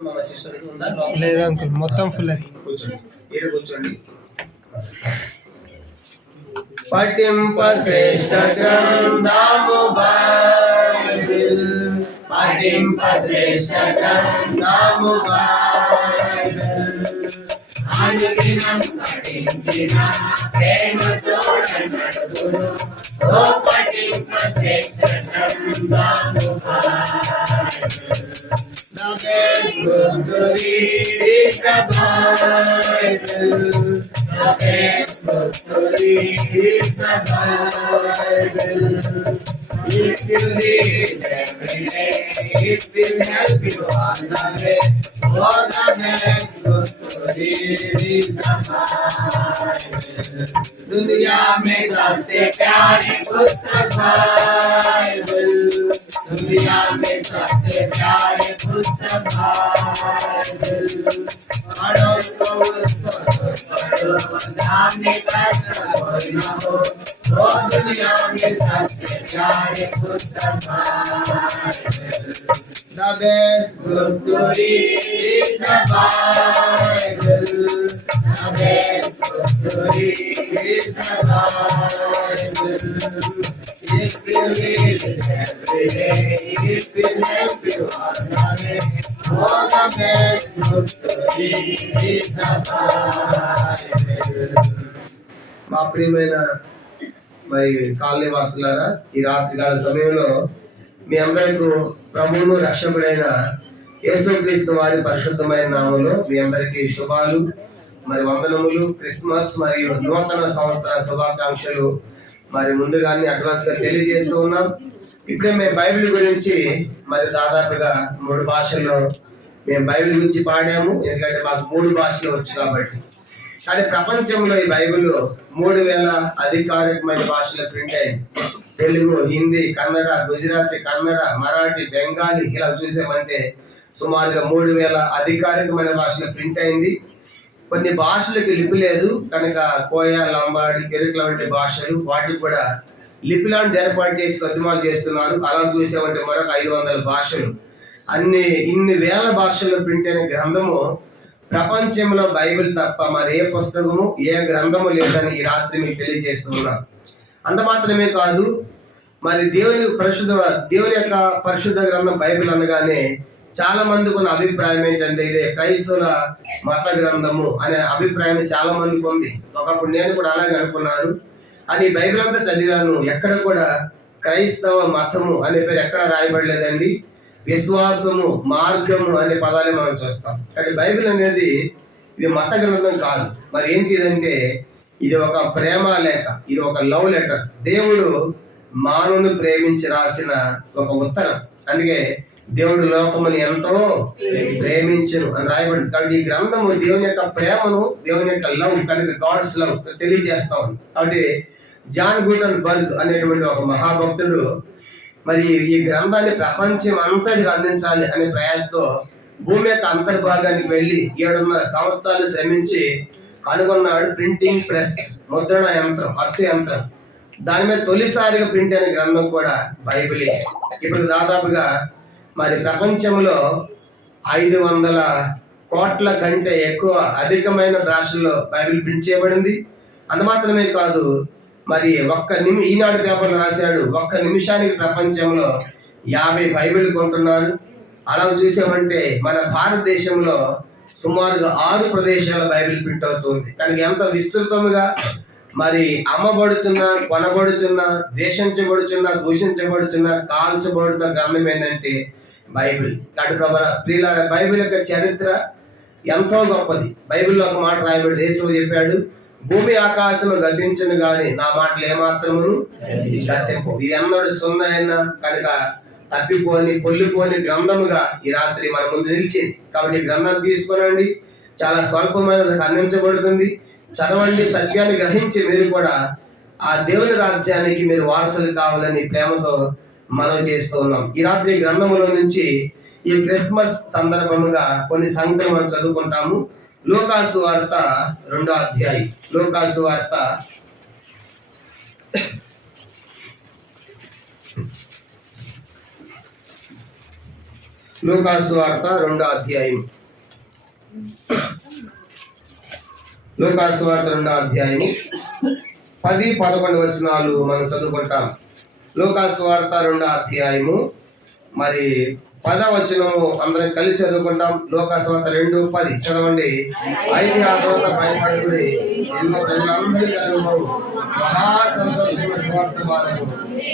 లేదు అంకుల్, మొత్తం ఫుల్ కూర్చోండి, ఏడు కూర్చోండి. పఠింప శ్రేష్ఠ గ్రంథము బైబిల్, పఠింప శ్రేష్ఠ గ్రంథము బైబిల్, అనుదినం పఠించిన ప్రేమతో నడుపును. ఓ పఠింప శ్రేష్ఠ గ్రంథము Bible. The best book to read is the Bible. The best book to read is the Bible. If you read every day, it will help you on the way. Oh, the best book to read is the Bible. दुनिया में सबसे प्यारी पुस्तक Bible, दुनिया में सबसे प्यारी पुस्तक बाइबल। पढ़ो तो उसको पढ़ो, जानने का कोई न हो। वो दुनिया में सबसे प्यारी पुस्तक Bible. The best book to read is the Bible. The best book to read is the Bible. If you read it every day, it will help you on the way. Oh, the best book to read is the Bible. మా ప్రియమైన మరి colony వాసులారా, ఈ రాత్రికాల సమయంలో మీ అందరికీ ప్రభువును రక్షకుడైన యేసుక్రీస్తు వారి పరిశుద్ధమైన నామములో మీ అందరికీ శుభాలు మరి వందనములు. క్రిస్మస్ మరియు నూతన సంవత్సర శుభాకాంక్షలు మరి ముందుగానే అడ్వాన్స్ గా తెలియజేస్తూ ఉన్నాం. ఇప్పుడే మేము బైబిల్ గురించి మరి దాదాపుగా 3 భాషల్లో మేము బైబిల్ గురించి పాడాము. ఎందుకంటే మాకు 3 భాషలు వచ్చు కాబట్టి. కానీ ప్రపంచంలో ఈ బైబిల్ 3000 అధికారికమైన భాషలో ప్రింట్ అయింది. తెలుగు, హిందీ, కన్నడ, గుజరాతీ, కన్నడ, మరాఠీ, బెంగాలీ ఇలా చూసామంటే సుమారుగా 3000 అధికారికమైన భాషలో ప్రింట్ అయింది. కొన్ని భాషలకు లిపి లేదు కనుక కోయా, లంబాడి, కెరుకుల వంటి భాషలు వాటికి కూడా లిపి లాంటి ఏర్పాటు చేసి తర్జుమాలు చేస్తున్నారు. అలా చూసామంటే మరొక 500 భాషలు, ఇన్ని వేల భాషల్లో ప్రింట్ అయిన గ్రంథము ప్రపంచంలో బైబిల్ తప్ప మరి ఏ పుస్తకము ఏ గ్రంథము లేదని ఈ రాత్రి మీకు తెలియజేస్తున్నాను. అంత మాత్రమే కాదు, మరి దేవుని యొక్క పరిశుద్ధ గ్రంథం బైబిల్ అనగానే చాలా మందికి ఉన్న అభిప్రాయం ఏంటంటే ఇదే క్రైస్తవుల మత గ్రంథము అనే అభిప్రాయం చాలా మందికి ఉంది. ఒకప్పుడు నేను కూడా అలాగే అనుకున్నాను. అని బైబిల్ అంతా చదివాను, ఎక్కడ కూడా క్రైస్తవ మతము అనే పేరు ఎక్కడ రాయబడలేదండి. విశ్వాసము, మార్గము అనే పదాలే మనం చూస్తాం. కానీ బైబిల్ అనేది ఇది మత గ్రంథం కాదు. మరి ఏంటిదంటే ఇది ఒక ప్రేమ లేఖ, ఇది ఒక లవ్ లెటర్. దేవుడు మానవుని ప్రేమించి రాసిన ఒక ఉత్తరం. అందుకే దేవుడు లోకముని ఎంతో ప్రేమించును అని రాయబడింది. కాబట్టి ఈ గ్రంథము దేవుని యొక్క ప్రేమను, దేవుని యొక్క లవ్ కనుక గాడ్స్ లవ్ తెలియజేస్తా ఉంది. కాబట్టి జాన్ గుటెన్బర్గ్ అనేటువంటి ఒక మహాభక్తుడు మరి ఈ గ్రంథాన్ని ప్రపంచం అంతటికి అందించాలి అనే ప్రయాసతో భూమి యొక్క అంతర్భాగానికి వెళ్ళి 700 సంవత్సరాలు శ్రమించి కనుగొన్నాడు ప్రింటింగ్ ప్రెస్, ముద్రణ యంత్రం, అచ్చు యంత్రం. దాని మీద తొలిసారిగా ప్రింట్ అయిన గ్రంథం కూడా బైబిలే. ఇప్పుడు దాదాపుగా మరి ప్రపంచంలో 500 కోట్ల కంటే ఎక్కువ అధికమైన భాషల్లో బైబిల్ ప్రింట్ చేయబడింది. అంత మాత్రమే కాదు, మరి ఈనాడు పేపర్లో రాశాడు, 1 నిమిషానికి ప్రపంచంలో 50 బైబిల్ కొంటున్నారు. అలా చూసామంటే మన భారతదేశంలో సుమారుగా 6 ప్రదేశాల బైబిల్ ప్రింట్ అవుతుంది. కనుక ఎంత విస్తృతంగా మరి అమ్మబడుతున్నా, కొనబడుతున్నా, దేశించబడుతున్నా, దూషించబడుతున్నా, కాల్చబడుతున్న గ్రంథం ఏంటంటే బైబిల్. కాబట్టి ప్రియులారా, బైబిల్ యొక్క చరిత్ర ఎంతో గొప్పది. బైబిల్లో ఒక మాట రాయబడి యేసు చెప్పాడు, భూమి ఆకాశము గతించును గాని నా మాటలు ఏమాత్రమును గతింపు. ఇది ఎన్నడు సుందరైన కనుక తప్పిపోని పొల్లిపోని గ్రంథముగా ఈ రాత్రి మన ముందు నిలిచింది. కాబట్టి ఈ గ్రంథాన్ని తీసుకోనండి, చాలా స్వల్పమైనది అందించబడుతుంది. చదవండి, సత్యాన్ని గ్రహించి మీరు కూడా ఆ దేవుని రాజ్యానికి మీరు వారసులు కావాలని ప్రేమతో మనం చేస్తూ ఉన్నాం. ఈ రాత్రి గ్రంథములో నుంచి ఈ క్రిస్మస్ సందర్భముగా కొన్ని సంగతులు మనం చదువుకుంటాము. లూకాసు వార్త 2వ అధ్యాయం. లూకాసు వార్త లూకాసు వార్త 2వ అధ్యాయం. లూకాసు వార్త 2వ అధ్యాయం 10-11 వచనాలు మనం చదువుకుంటాం. లూకాసు వార్త 2వ అధ్యాయము మరి 10వ వచనము అందరం కలిసి చదువుకుంటాం. లూకాసు వార్త 2:10 చదవండి. అయితే ఆ తర్వాత భయపడకుడి, ఎన్నో ప్రజలందరి కలుగు మహా సంతోషమైన స్వార్థ వారు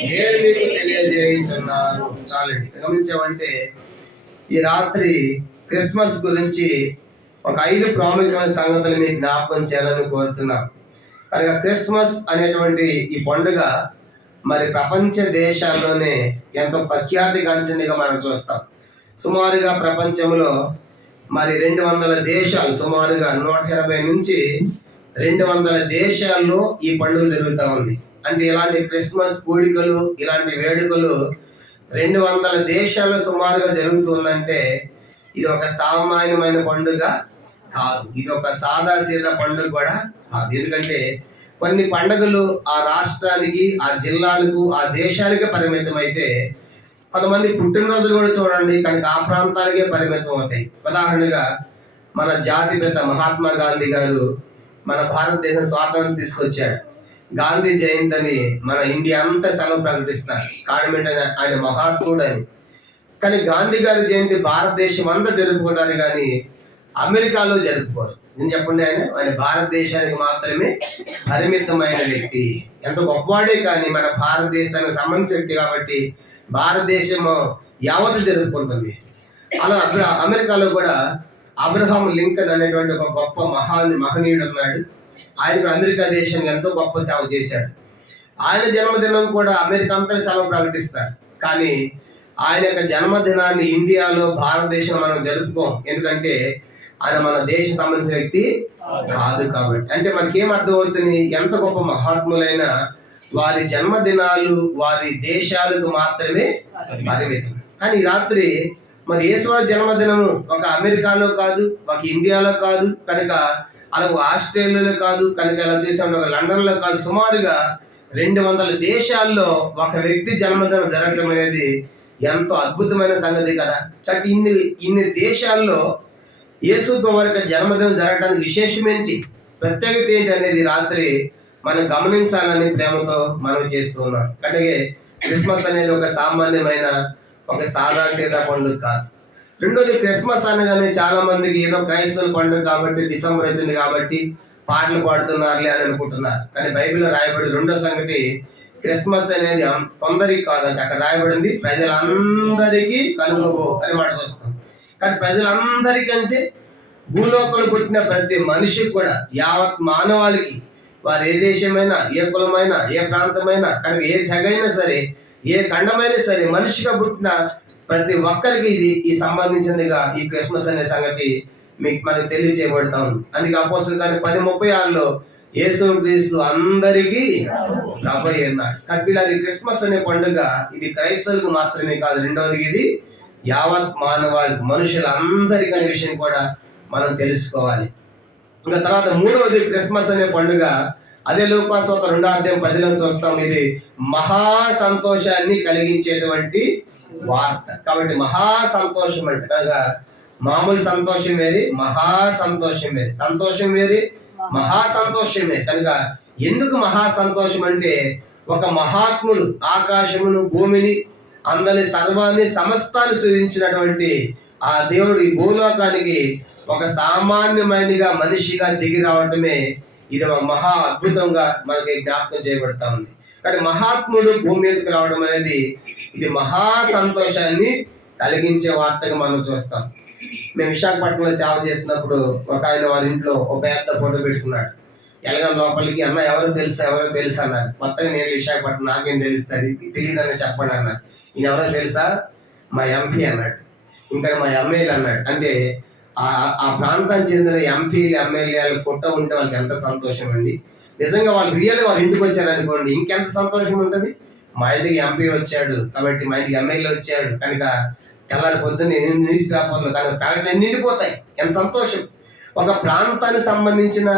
నేను మీకు తెలియజేయుచున్నాను. చాలండి. గమనించామంటే ఈ రాత్రి క్రిస్మస్ గురించి ఒక 5 ప్రాముఖ్యమైన సంగతులు మీకు జ్ఞాపకం చేయాలని కోరుతున్నాం. కనుక క్రిస్మస్ అనేటువంటి ఈ పండుగ మరి ప్రపంచ దేశాల్లోనే ఎంతో ప్రఖ్యాతిగాంచిందిగా మనం చూస్తాం. సుమారుగా ప్రపంచంలో మరి 200 దేశాలు, సుమారుగా 180 నుంచి 200 దేశాల్లో ఈ పండుగ జరుగుతూ ఉంది. అంటే ఇలాంటి క్రిస్మస్ కూడికలు, ఇలాంటి వేడుకలు 200 దేశాల్లో సుమారుగా జరుగుతుందంటే ఇది ఒక సామాన్యమైన పండుగ కాదు. ఇది ఒక సాదా సీదా పండుగ కూడా కాదు. ఎందుకంటే కొన్ని పండుగలు ఆ రాష్ట్రానికి, ఆ జిల్లాలకు, ఆ దేశానికే పరిమితం అయితే, కొంతమంది పుట్టినరోజులు కూడా చూడండి కనుక ఆ ప్రాంతానికే పరిమితం అవుతాయి. ఉదాహరణగా మన జాతిపిత మహాత్మా గాంధీ గారు మన భారతదేశం స్వాతంత్రం తీసుకొచ్చాడు. గాంధీ జయంతి అని మన ఇండియా అంతా సెలవు ప్రకటిస్తారు. కారణం ఏంటంటే ఆయన మహాత్ముడు అని. కానీ గాంధీ గారి జయంతి భారతదేశం అంతా జరుపుకుంటారు, కానీ అమెరికాలో జరుపుకోరు. నేను చెప్పండి, ఆయన భారతదేశానికి మాత్రమే పరిమితమైన వ్యక్తి. ఎంత గొప్పవాడే కానీ మన భారతదేశానికి సంబంధించిన వ్యక్తి కాబట్టి భారతదేశం యావత్తు జరుపుకుంటుంది. అలా అమెరికాలో కూడా అబ్రహాం లింకన్ అనేటువంటి ఒక గొప్ప మహనీయుడు ఉన్నాడు. ఆయనకు అమెరికా దేశానికి ఎంతో గొప్ప సేవ చేశాడు. ఆయన జన్మదినం కూడా అమెరికా అంతా సెలవు ప్రకటిస్తారు. కానీ ఆయన యొక్క జన్మదినాన్ని ఇండియాలో, భారతదేశం మనం జరుపుకోం. ఎందుకంటే ఆయన మన దేశం సంబంధించిన వ్యక్తి కాదు కాబట్టి. అంటే మనకేం అర్థమవుతుంది, ఎంత గొప్ప మహాత్ములైన వారి జన్మదినాలు వారి దేశాలకు మాత్రమే పరిమితం. కానీ ఈ రాత్రి మరి యేసువారి జన్మదినము ఒక అమెరికాలో కాదు, ఒక ఇండియాలో కాదు, కనుక అలా ఆస్ట్రేలియాలో కాదు, కనుక ఎలా చూసాం ఒక లండన్లో కాదు, సుమారుగా 200 దేశాల్లో ఒక వ్యక్తి జన్మదినం జరగడం అనేది ఎంతో అద్భుతమైన సంగతి కదా. కాబట్టి ఇన్ని దేశాల్లో యేసు వారి జన్మదినం జరగడానికి విశేషమేంటి, ప్రత్యేకత ఏంటి అనేది రాత్రి మనం గమనించాలని ప్రేమతో మనం చేస్తూ ఉన్నాం. అలాగే క్రిస్మస్ అనేది ఒక సామాన్యమైన ఒక సాదా సీదా పండుగ కాదు. రెండోది, క్రిస్మస్ అనగానే చాలా మందికి ఏదో క్రైస్తవుల పండుగ కాబట్టి, డిసెంబర్ వచ్చింది కాబట్టి పాటలు పాడుతున్నారులే అని అనుకుంటున్నారు. కానీ బైబిల్లో రాయబడి రెండో సంగతి, క్రిస్మస్ అనేది కొందరికి కాదంటే అక్కడ రాయబడింది ప్రజలందరికీ కలుగబో అని మాట చూస్తాం. కానీ ప్రజలందరికంటే భూలోకంలో పుట్టిన ప్రతి మనిషికి కూడా, యావత్ మానవాళికి, వారు ఏ దేశమైనా, ఏ కులమైనా, ఏ ప్రాంతమైనా, కనుక ఏ తెగైనా సరే, ఏ ఖండమైనా సరే, మనిషిగా పుట్టిన ప్రతి ఒక్కరికి ఈ సంబంధించిందిగా ఈ క్రిస్మస్ అనే సంగతి మనకి తెలియచేయబడతా ఉంది. అందుకే అపోస్తలుల కార్యం 10:36లో యేసు క్రీస్తు అందరికీ ప్రభువై ఉన్నాడు. కాబట్టి క్రిస్మస్ అనే పండుగ ఇది క్రైస్తవులకు మాత్రమే కాదు, రెండవది ఇది యావత్ మానవాళి, మనుషులందరికీ అనే విషయం కూడా మనం తెలుసుకోవాలి. ఇంకా తర్వాత మూడవది, క్రిస్మస్ అనే పండుగ అదే లూకాసు వార్త 2వ అధ్యాయం 10లో చూస్తాం. ఇది మహా సంతోషాన్ని కలిగించేటువంటి వార్త. కాబట్టి మహా సంతోషం అంటే కనుక మామూలు సంతోషం వేరే, మహా సంతోషం వేరే. సంతోషం వేరే, మహా సంతోషం వేరే. కనుక ఎందుకు మహా సంతోషం అంటే, ఒక మహాత్ముడు ఆకాశమును, భూమిని, అందరి సర్వాన్ని, సమస్తాన్ని సృజించినటువంటి ఆ దేవుడు ఈ భూలోకానికి ఒక సామాన్యమైనగా మనిషిగా దిగి రావటమే ఇది ఒక మహా అద్భుతంగా మనకి జ్ఞాపకం చేయబడతా ఉంది. కానీ మహాత్ముడు భూమి మీదకి రావడం అనేది ఇది మహా సంతోషాన్ని కలిగించే వార్తగా మనం చూస్తాం. మేము విశాఖపట్నంలో సేవ చేసినప్పుడు ఒక ఆయన వారి ఇంట్లో ఒక పెద్ద ఫోటో పెట్టుకున్నాడు. ఎలాగ లోపలికి, అన్న ఎవరు తెలుసా అన్నారు. కొత్తగా నేను విశాఖపట్నం, నాకేం తెలుస్తుంది, తెలియదని చెప్పండి అన్నారు. ఈయన ఎవరో తెలుసా, మా ఎంపీ అన్నాడు. ఇంకా మా ఎమ్మెల్యే అన్నాడు. అంటే ఆ ప్రాంతానికి చెందిన ఎంపీలు, ఎమ్మెల్యేలు ఫోటో ఉంటే వాళ్ళకి ఎంత సంతోషం అండి. నిజంగా వాళ్ళు రియల్గా వాళ్ళ ఇంటికి వచ్చారనుకోండి, ఇంకెంత సంతోషం ఉంటుంది. మా ఇంటికి ఎంపీ వచ్చాడు కాబట్టి, మా ఇంటికి ఎమ్మెల్యే వచ్చాడు కనుక తెల్లారి పొద్దున్న న్యూస్ పేపర్లో కనుక ప్రకటన నిండిపోతాయి. ఎంత సంతోషం. ఒక ప్రాంతానికి సంబంధించిన,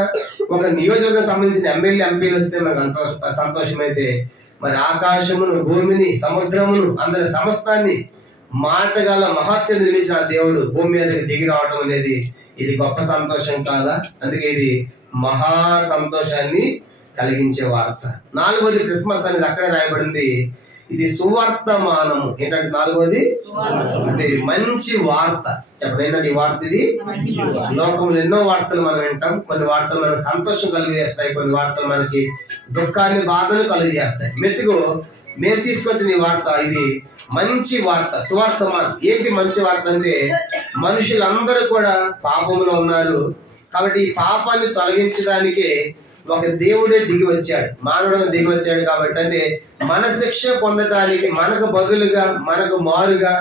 ఒక నియోజకవర్గానికి సంబంధించిన ఎమ్మెల్యే, ఎంపీలు వస్తే మనకు సంతోషం అయితే, మరి ఆకాశమును, భూమిని, సముద్రమును, అందరి సమస్తాన్ని మాట గల మహత్యం నిర్మించిన ఆ దేవుడు భూమి మీదకి దిగి రావటం అనేది ఇది గొప్ప సంతోషం కాదా? అందుకే ఇది మహా సంతోషాన్ని కలిగించే వార్త. 4వది క్రిస్మస్ అనేది అక్కడే రాయబడింది. ఇది సువర్తమానము. ఏంటంటే 4వది అంటే ఇది మంచి వార్త. చెప్పండి, ఏంటంటే ఈ వార్త ఇది లోకంలో ఎన్నో వార్తలు మనం వింటాం. కొన్ని వార్తలు మనకు సంతోషం కలిగజేస్తాయి, కొన్ని వార్తలు మనకి దుఃఖాన్ని బాధను కలిగజేస్తాయి. మెట్టుకు మేము తీసుకొచ్చిన ఈ వార్త ఇది మంచి వార్త, సువార్తమానం. ఏంటి మంచి వార్త అంటే మనుషులందరూ కూడా పాపంలో ఉన్నారు కాబట్టి ఈ పాపాన్ని తొలగించడానికి ఒక దేవుడే దిగి వచ్చాడు, మానవుడు దిగి వచ్చాడు. కాబట్టి అంటే మన శిక్ష పొందడానికి, మనకు బదులుగా, మనకు మారుగా,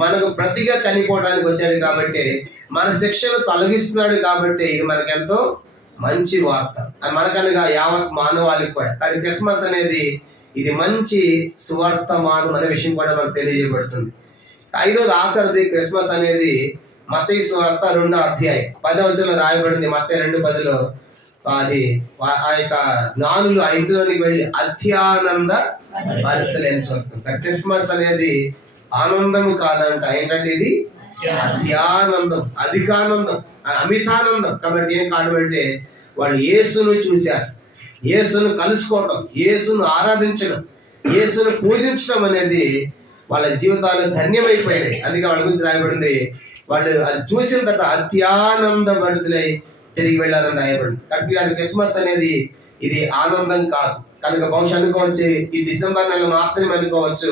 మనకు ప్రతిగా చనిపోవడానికి వచ్చాడు. కాబట్టి మన శిక్షను తొలగిస్తున్నాడు. కాబట్టి ఇది మనకెంతో మంచి వార్త, మనకనగా యావత్ మానవాళికి కూడా. కానీ క్రిస్మస్ అనేది ఇది మంచి సువర్తమానం అనే విషయం కూడా మనకు తెలియజేయబడుతుంది. 5వది ఆఖరిది క్రిస్మస్ అనేది మత్తయి సువార్త 2వ అధ్యాయం 10వ వచనంలో రాయబడింది. మత్తయి 2:10లో అది ఆ యొక్క జ్ఞానులు ఆ ఇంటిలోనికి వెళ్ళి అత్యానంద భరితులు అని చూస్తాం. క్రిస్మస్ అనేది ఆనందము కాదంట. ఏంటంటే ఇది అత్యానందం, అధికానందం, అమితానందం. కాబట్టి ఏం కారణం అంటే వాళ్ళు యేసును చూశారు, యేసును కలుసుకోవటం, యేసును ఆరాధించడం, యేసును పూజించడం అనేది వాళ్ళ జీవితాలు ధన్యమైపోయినాయి. అందుకే వాళ్ళ గురించి రాయబడింది, వాళ్ళు అది చూసిన తర్వాత అత్యానంద భరితులై తిరిగి వెళ్ళారని రాయబడింది. కాబట్టి క్రిస్మస్ అనేది ఇది ఆనందం కాదు. కనుక బహుశా అనుకోవచ్చు ఈ డిసెంబర్ నెల మాత్రమే అనుకోవచ్చు.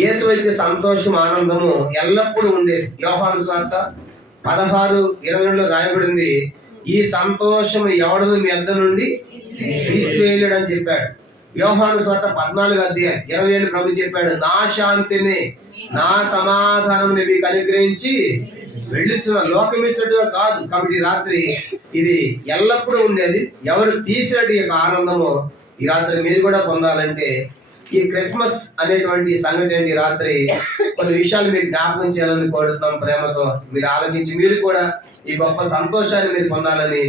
యేసు వచ్చే సంతోషం, ఆనందము ఎల్లప్పుడూ ఉండేది. యోహాను సువార్త 16:22లో రాయబడింది, ఈ సంతోషం ఎవడదు మీ వద్ద నుండి తీసివేయలేడు అని చెప్పాడు. యోహాను సువార్త 14:27 ప్రభు చెప్పాడు, నా శాంతిని, నా సమాధానం మీకు అనుగ్రహించి వెళ్ళిస్తున్న, లోకమిస్తున్నట్టుగా కాదు. కాబట్టి ఈ రాత్రి ఇది ఎల్లప్పుడూ ఉండేది. ఎవరు తీసినట్టు యొక్క ఆనందము ఈ రాత్రి మీరు కూడా పొందాలంటే ఈ క్రిస్మస్ అనేటువంటి సంగతి ఏంటి? రాత్రి కొన్ని విషయాలు మీకు జ్ఞాపకం చేయాలని కోరుతున్నాం. ప్రేమతో మీరు ఆలోచించి మీరు కూడా ఈ గొప్ప సంతోషాన్ని మీరు పొందాలని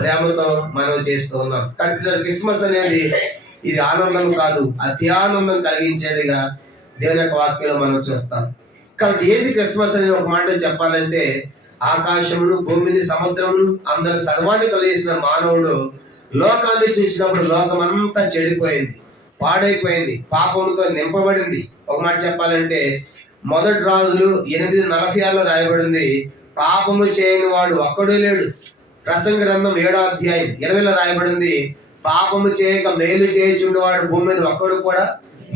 ప్రేమతో మనం చేస్తూ ఉన్నాం. కాబట్టి క్రిస్మస్ అనేది ఇది ఆనందం కాదు, అత్యానందం కలిగించేదిగా దేవుని యొక్క వాక్యంలో మనం చూస్తాం. కాబట్టి ఏంటి క్రిస్మస్ అనేది ఒక మాట చెప్పాలంటే ఆకాశమును, భూమిని, సముద్రమును, అందరి సర్వాన్ని కలిగిసిన మానవుడు లోకాన్ని చూసినప్పుడు లోకమంతా చెడిపోయింది, పాడైపోయింది, పాపముతో నింపబడింది. ఒక మాట చెప్పాలంటే 1 రాజులు 8:46లో రాయబడింది, పాపము చేయని వాడు ఒక్కడూ లేడు. ప్రసంగ గ్రంథం 7వ అధ్యాయం 20లో రాయబడింది, పాపము చేయక మేలు చేయుచుండేవాడు భూమి మీద ఒక్కడు కూడా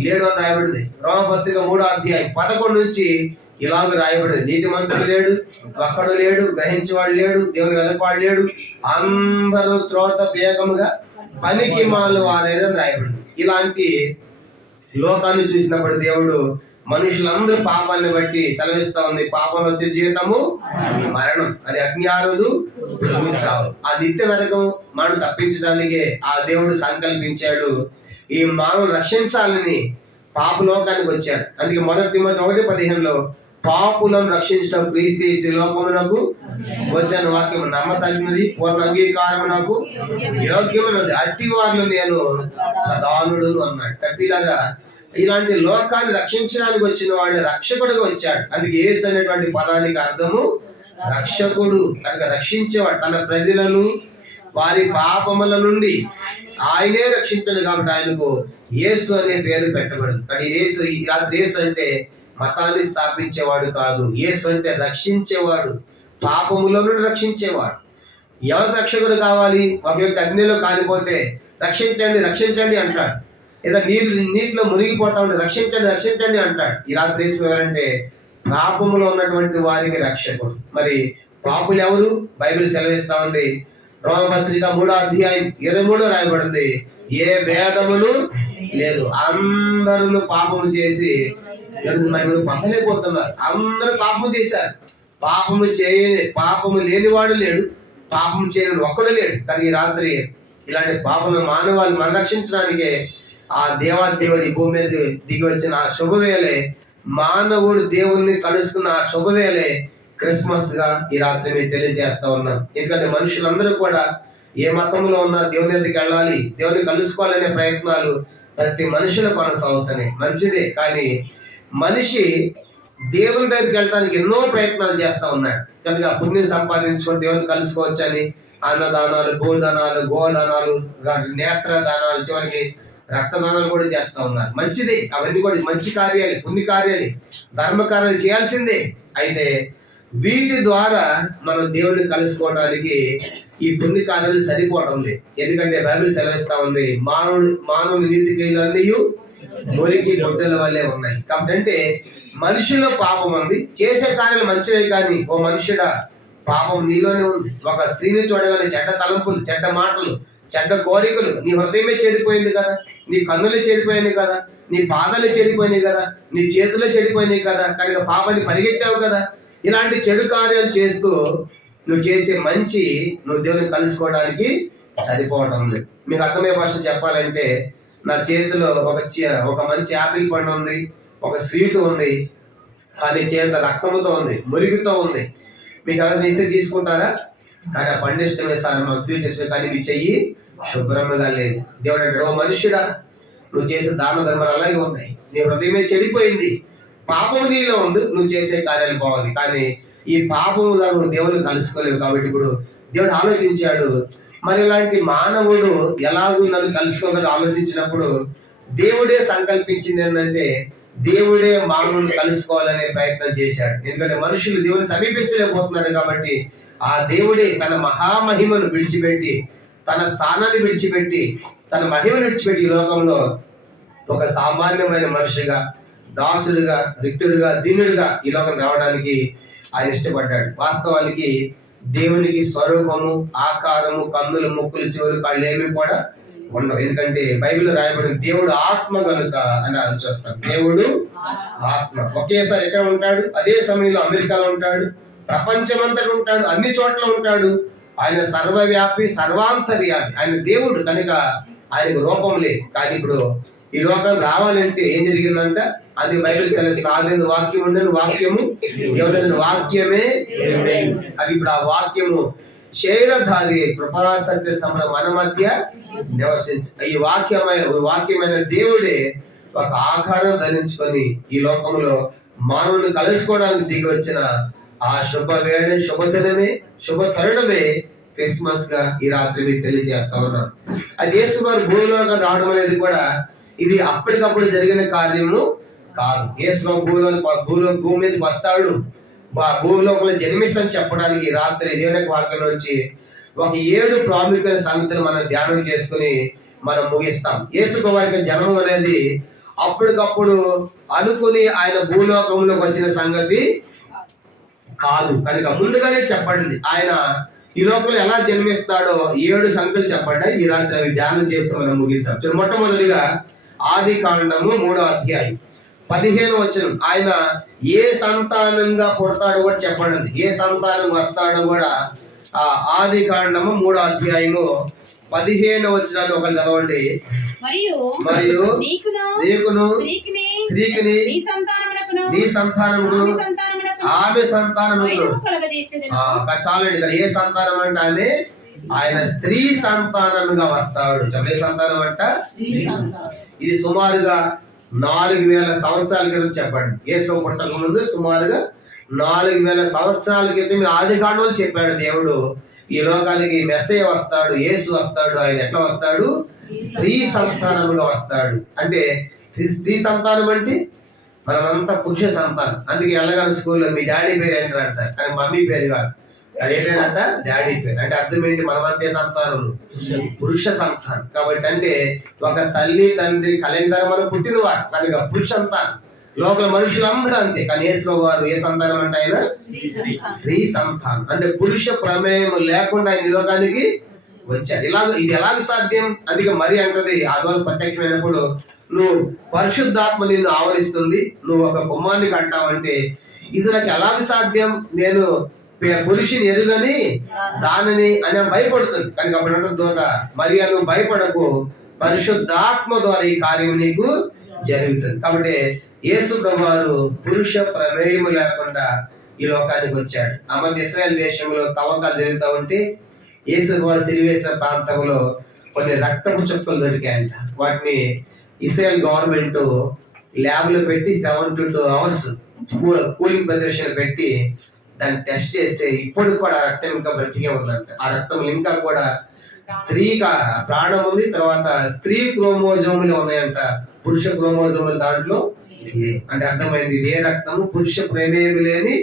లేడు అని రాయబడింది. రోమపత్రిక 3వ అధ్యాయం 11 నుంచి ఇలాగ రాయబడింది, నీతిమంతుడు లేడు, ఒక్కడు లేడు, గ్రహించేవాడు లేడు, దేవుని వెదకవాడు లేడు, అందరూ త్రోత వేగముగా పనికి మాలు వారైరని రాయబడింది. ఇలాంటి లోకాన్ని చూసినప్పుడు దేవుడు మనుషులందరూ పాపాన్ని బట్టి సెలవిస్తా ఉంది, పాపంలో వచ్చే జీవితము మరణం, అది అగ్ని ఆరదు, చావు. ఆ నిత్య నరకం మనం తప్పించడానికే ఆ దేవుడు సంకల్పించాడు, ఈ మానవులు రక్షించాలని పాపలోకానికి వచ్చాడు. అందుకే 1 తిమోతి 1:15లో పాపులను రక్షించడం క్రీస్తు లోకమునకు వచ్చిన వాక్యం నమ్మతగినది, పూర్ణ అంగీకారం నాకు యోగ్యమైనది, అట్టి వారిలో నేను ప్రధానుడు అన్నాడు. కట్టిలాగా ఇలాంటి లోకాన్ని రక్షించడానికి వచ్చిన వాడే రక్షకుడుగా వచ్చాడు. అందుకే యేసు అనేటువంటి పదానికి అర్థము రక్షకుడు, కనుక రక్షించేవాడు. తన ప్రజలను వారి పాపముల నుండి ఆయనే రక్షించను కాబట్టి ఆయనకు యేసు అనే పేరు పెట్టబడింది. కానీ యేసు ఈ రాత్రి యేసు అంటే మతాన్ని స్థాపించేవాడు కాదు, యేసు అంటే రక్షించేవాడు, పాపముల నుండి రక్షించేవాడు. ఎవరు రక్షకుడు కావాలి? ఒక వ్యక్తి అగ్నిలో కాలిపోతే రక్షించండి రక్షించండి అంటాడు, లేదా నీటిలో మునిగిపోతా ఉంటే రక్షించండి రక్షించండి అంటాడు. ఈ రాత్రి యేసు ఎవరంటే పాపములో ఉన్నటువంటి వారికి రక్షకుడు. మరి పాపులు ఎవరు? బైబిల్ సెలవిస్తా ఉంది, రోమపత్రిక 3వ అధ్యాయం 23 రాయబడింది, ఏ భేదమును లేదు, అందరూ పాపము చేసి పొందలేకపోతున్నారు. అందరూ పాపం చేశారు, పాపము లేనివాడు లేడు, పాపం చేయని ఒక్కడు లేడు. కానీ ఈ రాత్రి ఇలాంటి పాపము మానవాళ్ళు మనం రక్షించడానికే ఆ దేవాదేవుడి భూమి మీద దిగి వచ్చిన ఆ శుభవేళే, మానవుడు దేవుణ్ణి కలుసుకున్న ఆ శుభవేళే క్రిస్మస్ గా ఈ రాత్రి మీరు తెలియజేస్తా ఉన్నాం. ఎందుకంటే మనుషులందరూ కూడా ఏ మతంలో ఉన్నా దేవుని దగ్గరికి వెళ్ళాలి, దేవుని కలుసుకోవాలనే ప్రయత్నాలు ప్రతి మనుషులు కొనసాగుతున్నాయి. మంచిదే, కానీ మనిషి దేవుని దగ్గరికి వెళ్ళడానికి ఎన్నో ప్రయత్నాలు చేస్తా ఉన్నాడు. కనుక పుణ్యం సంపాదించుకొని దేవుని కలుసుకోవచ్చని అన్నదానాలు, భూదానాలు, గోదానాలు, నేత్రదానాలు, చివరికి రక్తదానాలు కూడా చేస్తా ఉన్నారు. మంచిదే, అవన్నీ కూడా మంచి కార్యాలు, పుణ్య కార్యాలు, ధర్మ కార్యాలు చేయాల్సిందే. అయితే వీటి ద్వారా మనం దేవుడిని కలుసుకోవడానికి ఈ పుణ్య కార్యాలు సరిపోవడం లేదు. ఎందుకంటే బైబిల్ సెలవిస్తా ఉంది, మానవుని నీతి క్రియలన్నీ మురికి గొడ్డల వల్లే ఉన్నాయి. కాబట్టి అంటే మనిషిలో పాపం ఉంది, చేసే కార్యాలు మంచివే, కానీ ఓ మనుషుడా పాపం నీలోనే ఉంది. ఒక స్త్రీని చూడగానే చెడ్డ తలంపులు, చెడ్డ మాటలు, చెడ్డ కోరికలు, నీ హృదయమే చెడిపోయింది కదా, నీ కన్నులు చెడిపోయినాయి కదా, నీ పాదాలు చెడిపోయినాయి కదా, నీ చేతులు చెడిపోయినాయి కదా, కనుక పాపాన్ని పరిగెత్తావు కదా. ఇలాంటి చెడు కార్యాలు చేస్తూ నువ్వు చేసే మంచి నువ్వు దేవుని కలుసుకోవడానికి సరిపోవటం లేదు. మీకు అర్థమయ్యే భాష చెప్పాలంటే, నా చేతిలో ఒక మంచి యాపిల్ పండు ఉంది, ఒక స్వీట్ ఉంది, కానీ చేత రక్తముతో ఉంది, మురిగితో ఉంది. మీకు ఎవరైనా ఇస్తే తీసుకుంటారా? కానీ ఆ పండు ఇష్టమే సార్, మాకు స్వీట్ ఇష్టమే, కానీ నీ చెయ్యి శుభ్రంగా లేదు. దేవుడు అంటాడు, ఓ మనుషుడా నువ్వు చేసే దాన ధర్మాలు అలాగే ఉన్నాయి, నీ హృదయమే చెడిపోయింది, పాపం నీలో ఉంది, నువ్వు చేసే కార్యాలు బాగుంది, కానీ ఈ పాపము నువ్వు దేవుని కలుసుకోలేవు. కాబట్టి ఇప్పుడు దేవుడు ఆలోచించాడు, మరి ఇలాంటి మానవుడు ఎలాగూ నన్ను కలుసుకోగలరు ఆలోచించినప్పుడు దేవుడే సంకల్పించింది ఏంటంటే, దేవుడే మానవుని కలుసుకోవాలనే ప్రయత్నం చేశాడు. ఎందుకంటే మనుషులు దేవుని సమీపించలేకపోతున్నారు. కాబట్టి ఆ దేవుడే తన మహామహిమను విడిచిపెట్టి, తన స్థానాన్ని విడిచిపెట్టి, తన మహిమను విడిచిపెట్టి ఈ లోకంలో ఒక సామాన్యమైన మనిషిగా, దాసుడుగా, రిక్తుడుగా, దీనుడుగా ఈ లోకం రావడానికి ఆయన ఇష్టపడ్డాడు. వాస్తవానికి దేవునికి స్వరూపము, ఆకారము, కన్నులు, ముక్కులు, చెవులు, కాళ్ళు ఏమి కూడా ఉండవు. ఎందుకంటే బైబిల్లో రాయబడింది దేవుడు ఆత్మ కనుక అని చూస్తాం. దేవుడు ఆత్మ. ఒకేసారి ఎక్కడ ఉంటాడు? అదే సమయంలో అమెరికాలో ఉంటాడు, ప్రపంచమంతటా ఉంటాడు, అన్ని చోట్ల ఉంటాడు. ఆయన సర్వవ్యాపి, సర్వాంతర్యామి, ఆయన దేవుడు కనుక ఆయనకు రూపం లేదు. కానీ ఇప్పుడు ఈ లోకం రావాలంటే ఏం జరిగిందంట? అది బైబిల్ సెలవుస్తుంది, ఆది వాక్యం ఉండని, వాక్యము ఎవరైనా వాక్యమే. అది ఇప్పుడు ఆ వాక్యము శైలధారి కృపాసత్య సమర మన మధ్య నివసించి, ఈ వాక్యమైన దేవుడే ఒక ఆకారం ధరించుకొని ఈ లోకంలో మానవుని కలుసుకోవడానికి దిగి వచ్చిన ఆ శుభదినమే, శుభ తరుణమే క్రిస్మస్ గా ఈ రాత్రి మీకు తెలియజేస్తా ఉన్నాం. అది యేసు వారు భూమిలోకి రావడం అనేది కూడా ఇది అప్పటికప్పుడు జరిగిన కార్యము కాదు. యేసు భూమి మీదకి వస్తాడు, భూమిలోకంలో జన్మిస్తని చెప్పడానికి రాత్రి దేవుని వాక్యం నుంచి ఒక 7 ప్రాముఖ్యమైన సంగతులు మనం ధ్యానం చేసుకుని మనం ముగిస్తాం. యేసు వారి జన్మం అనేది అప్పటికప్పుడు అనుకుని ఆయన భూలోకంలోకి వచ్చిన సంగతి కాదు. కనుక ముందుగానే చెప్పండి ఆయన ఈ లోకంలో ఎలా జన్మిస్తాడో 7 సంగతులు చెప్పండి. ఈ రాత్రి అవి ధ్యానం చేసి మనం ముగిద్దాం. మొట్టమొదటిగా ఆది కాండము 3వ అధ్యాయం 15వ వచనం. ఆయన ఏ సంతానంగా పుడతాడో కూడా చెప్పండి, ఏ సంతానం వస్తాడో కూడా. ఆది కాండము 3వ అధ్యాయము 15వ వచనాన్ని ఒకరు చదవండి. మరియు నీకును స్త్రీకిని నీ సంతానమును ఆమె సంతానమును. చాలండి, ఇక్కడ ఏ సంతానం అంటే ఆమె, ఆయన స్త్రీ సంతానముగా వస్తాడు. ఏ సంతానం అంట? ఇది సుమారుగా 4000 సంవత్సరాల క్రితం చెప్పండి. యేసు పుట్టక ముందు సుమారుగా 4000 సంవత్సరాల క్రితం ఆది కాండంలో చెప్పాడు దేవుడు ఈ లోకానికి మెస్సయ్య వస్తాడు, యేసు వస్తాడు. ఆయన ఎట్లా వస్తాడు? స్త్రీ సంతానముగా వస్తాడు. అంటే స్త్రీ సంతానం అంటే మనమంతా పురుష సంతానం. అందుకే ఎల్లగానే స్కూల్లో మీ డాడీ పేరు ఏంటారు అంటారు, కానీ మమ్మీ పేరు కాదు. ఏ పేరు అంట? డాడీ పేరు. అంటే అర్థం ఏంటి? మనమంతే సంతానం, పురుష సంతానం. కాబట్టి అంటే ఒక తల్లి తండ్రి కలయిన మనం పుట్టినవారు కనుక పురుష సంతానం. లోకల మనుషులందరూ అంతే. కానీ యేసు వారు ఏ సంతానం అంటే ఆయన స్త్రీ సంతానం. అంటే పురుష ప్రమేయం లేకుండా ఆయన లోకానికి వచ్చాడు. ఇది ఎలాగ సాధ్యం? అందుకే మరి అంటది ఆదివారం ప్రత్యక్షమైనప్పుడు, నువ్వు పరిశుద్ధాత్మ నిన్ను ఆవరిస్తుంది, నువ్వు ఒక కుమారుని కంటావంటే ఇది నాకు ఎలాగ సాధ్యం? నేను పురుషుని ఎరుగని దానిని అని భయపడుతుంది. కనుక అప్పుడు దూత, మరి నువ్వు భయపడకు, పరిశుద్ధాత్మ ద్వారా ఈ కార్యం నీకు జరుగుతుంది. కాబట్టి యేసు ప్రభువారు పురుష ప్రమేయము లేకుండా ఈ లోకానికి వచ్చాడు. ఆ మధ్య ఇశ్రాయేల్ దేశంలో తవ్వకాలు జరుగుతూ ఉంటే యేసు వారు సిరివేశ్వర ప్రాంతంలో కొన్ని రక్తపు చుక్కలు దొరికాయంట. వాటిని ఇశ్రాయేల్ గవర్నమెంట్ ల్యాబ్లో పెట్టి 72 hours కూలింగ్ ప్రదర్శన పెట్టి దాన్ని టెస్ట్ చేస్తే ఇప్పటికి కూడా ఆ రక్తం ఇంకా బ్రతికే ఉందంట. ఆ రక్తం ఇంకా కూడా స్త్రీగా ప్రాణం ఉంది. తర్వాత స్త్రీ క్రోమోజోములు ఉన్నాయంట, పురుష క్రోమోజోములు దాంట్లో అంటే అర్థమైంది ఇది ఏ రక్తము, పురుష ప్రేమేమి లేని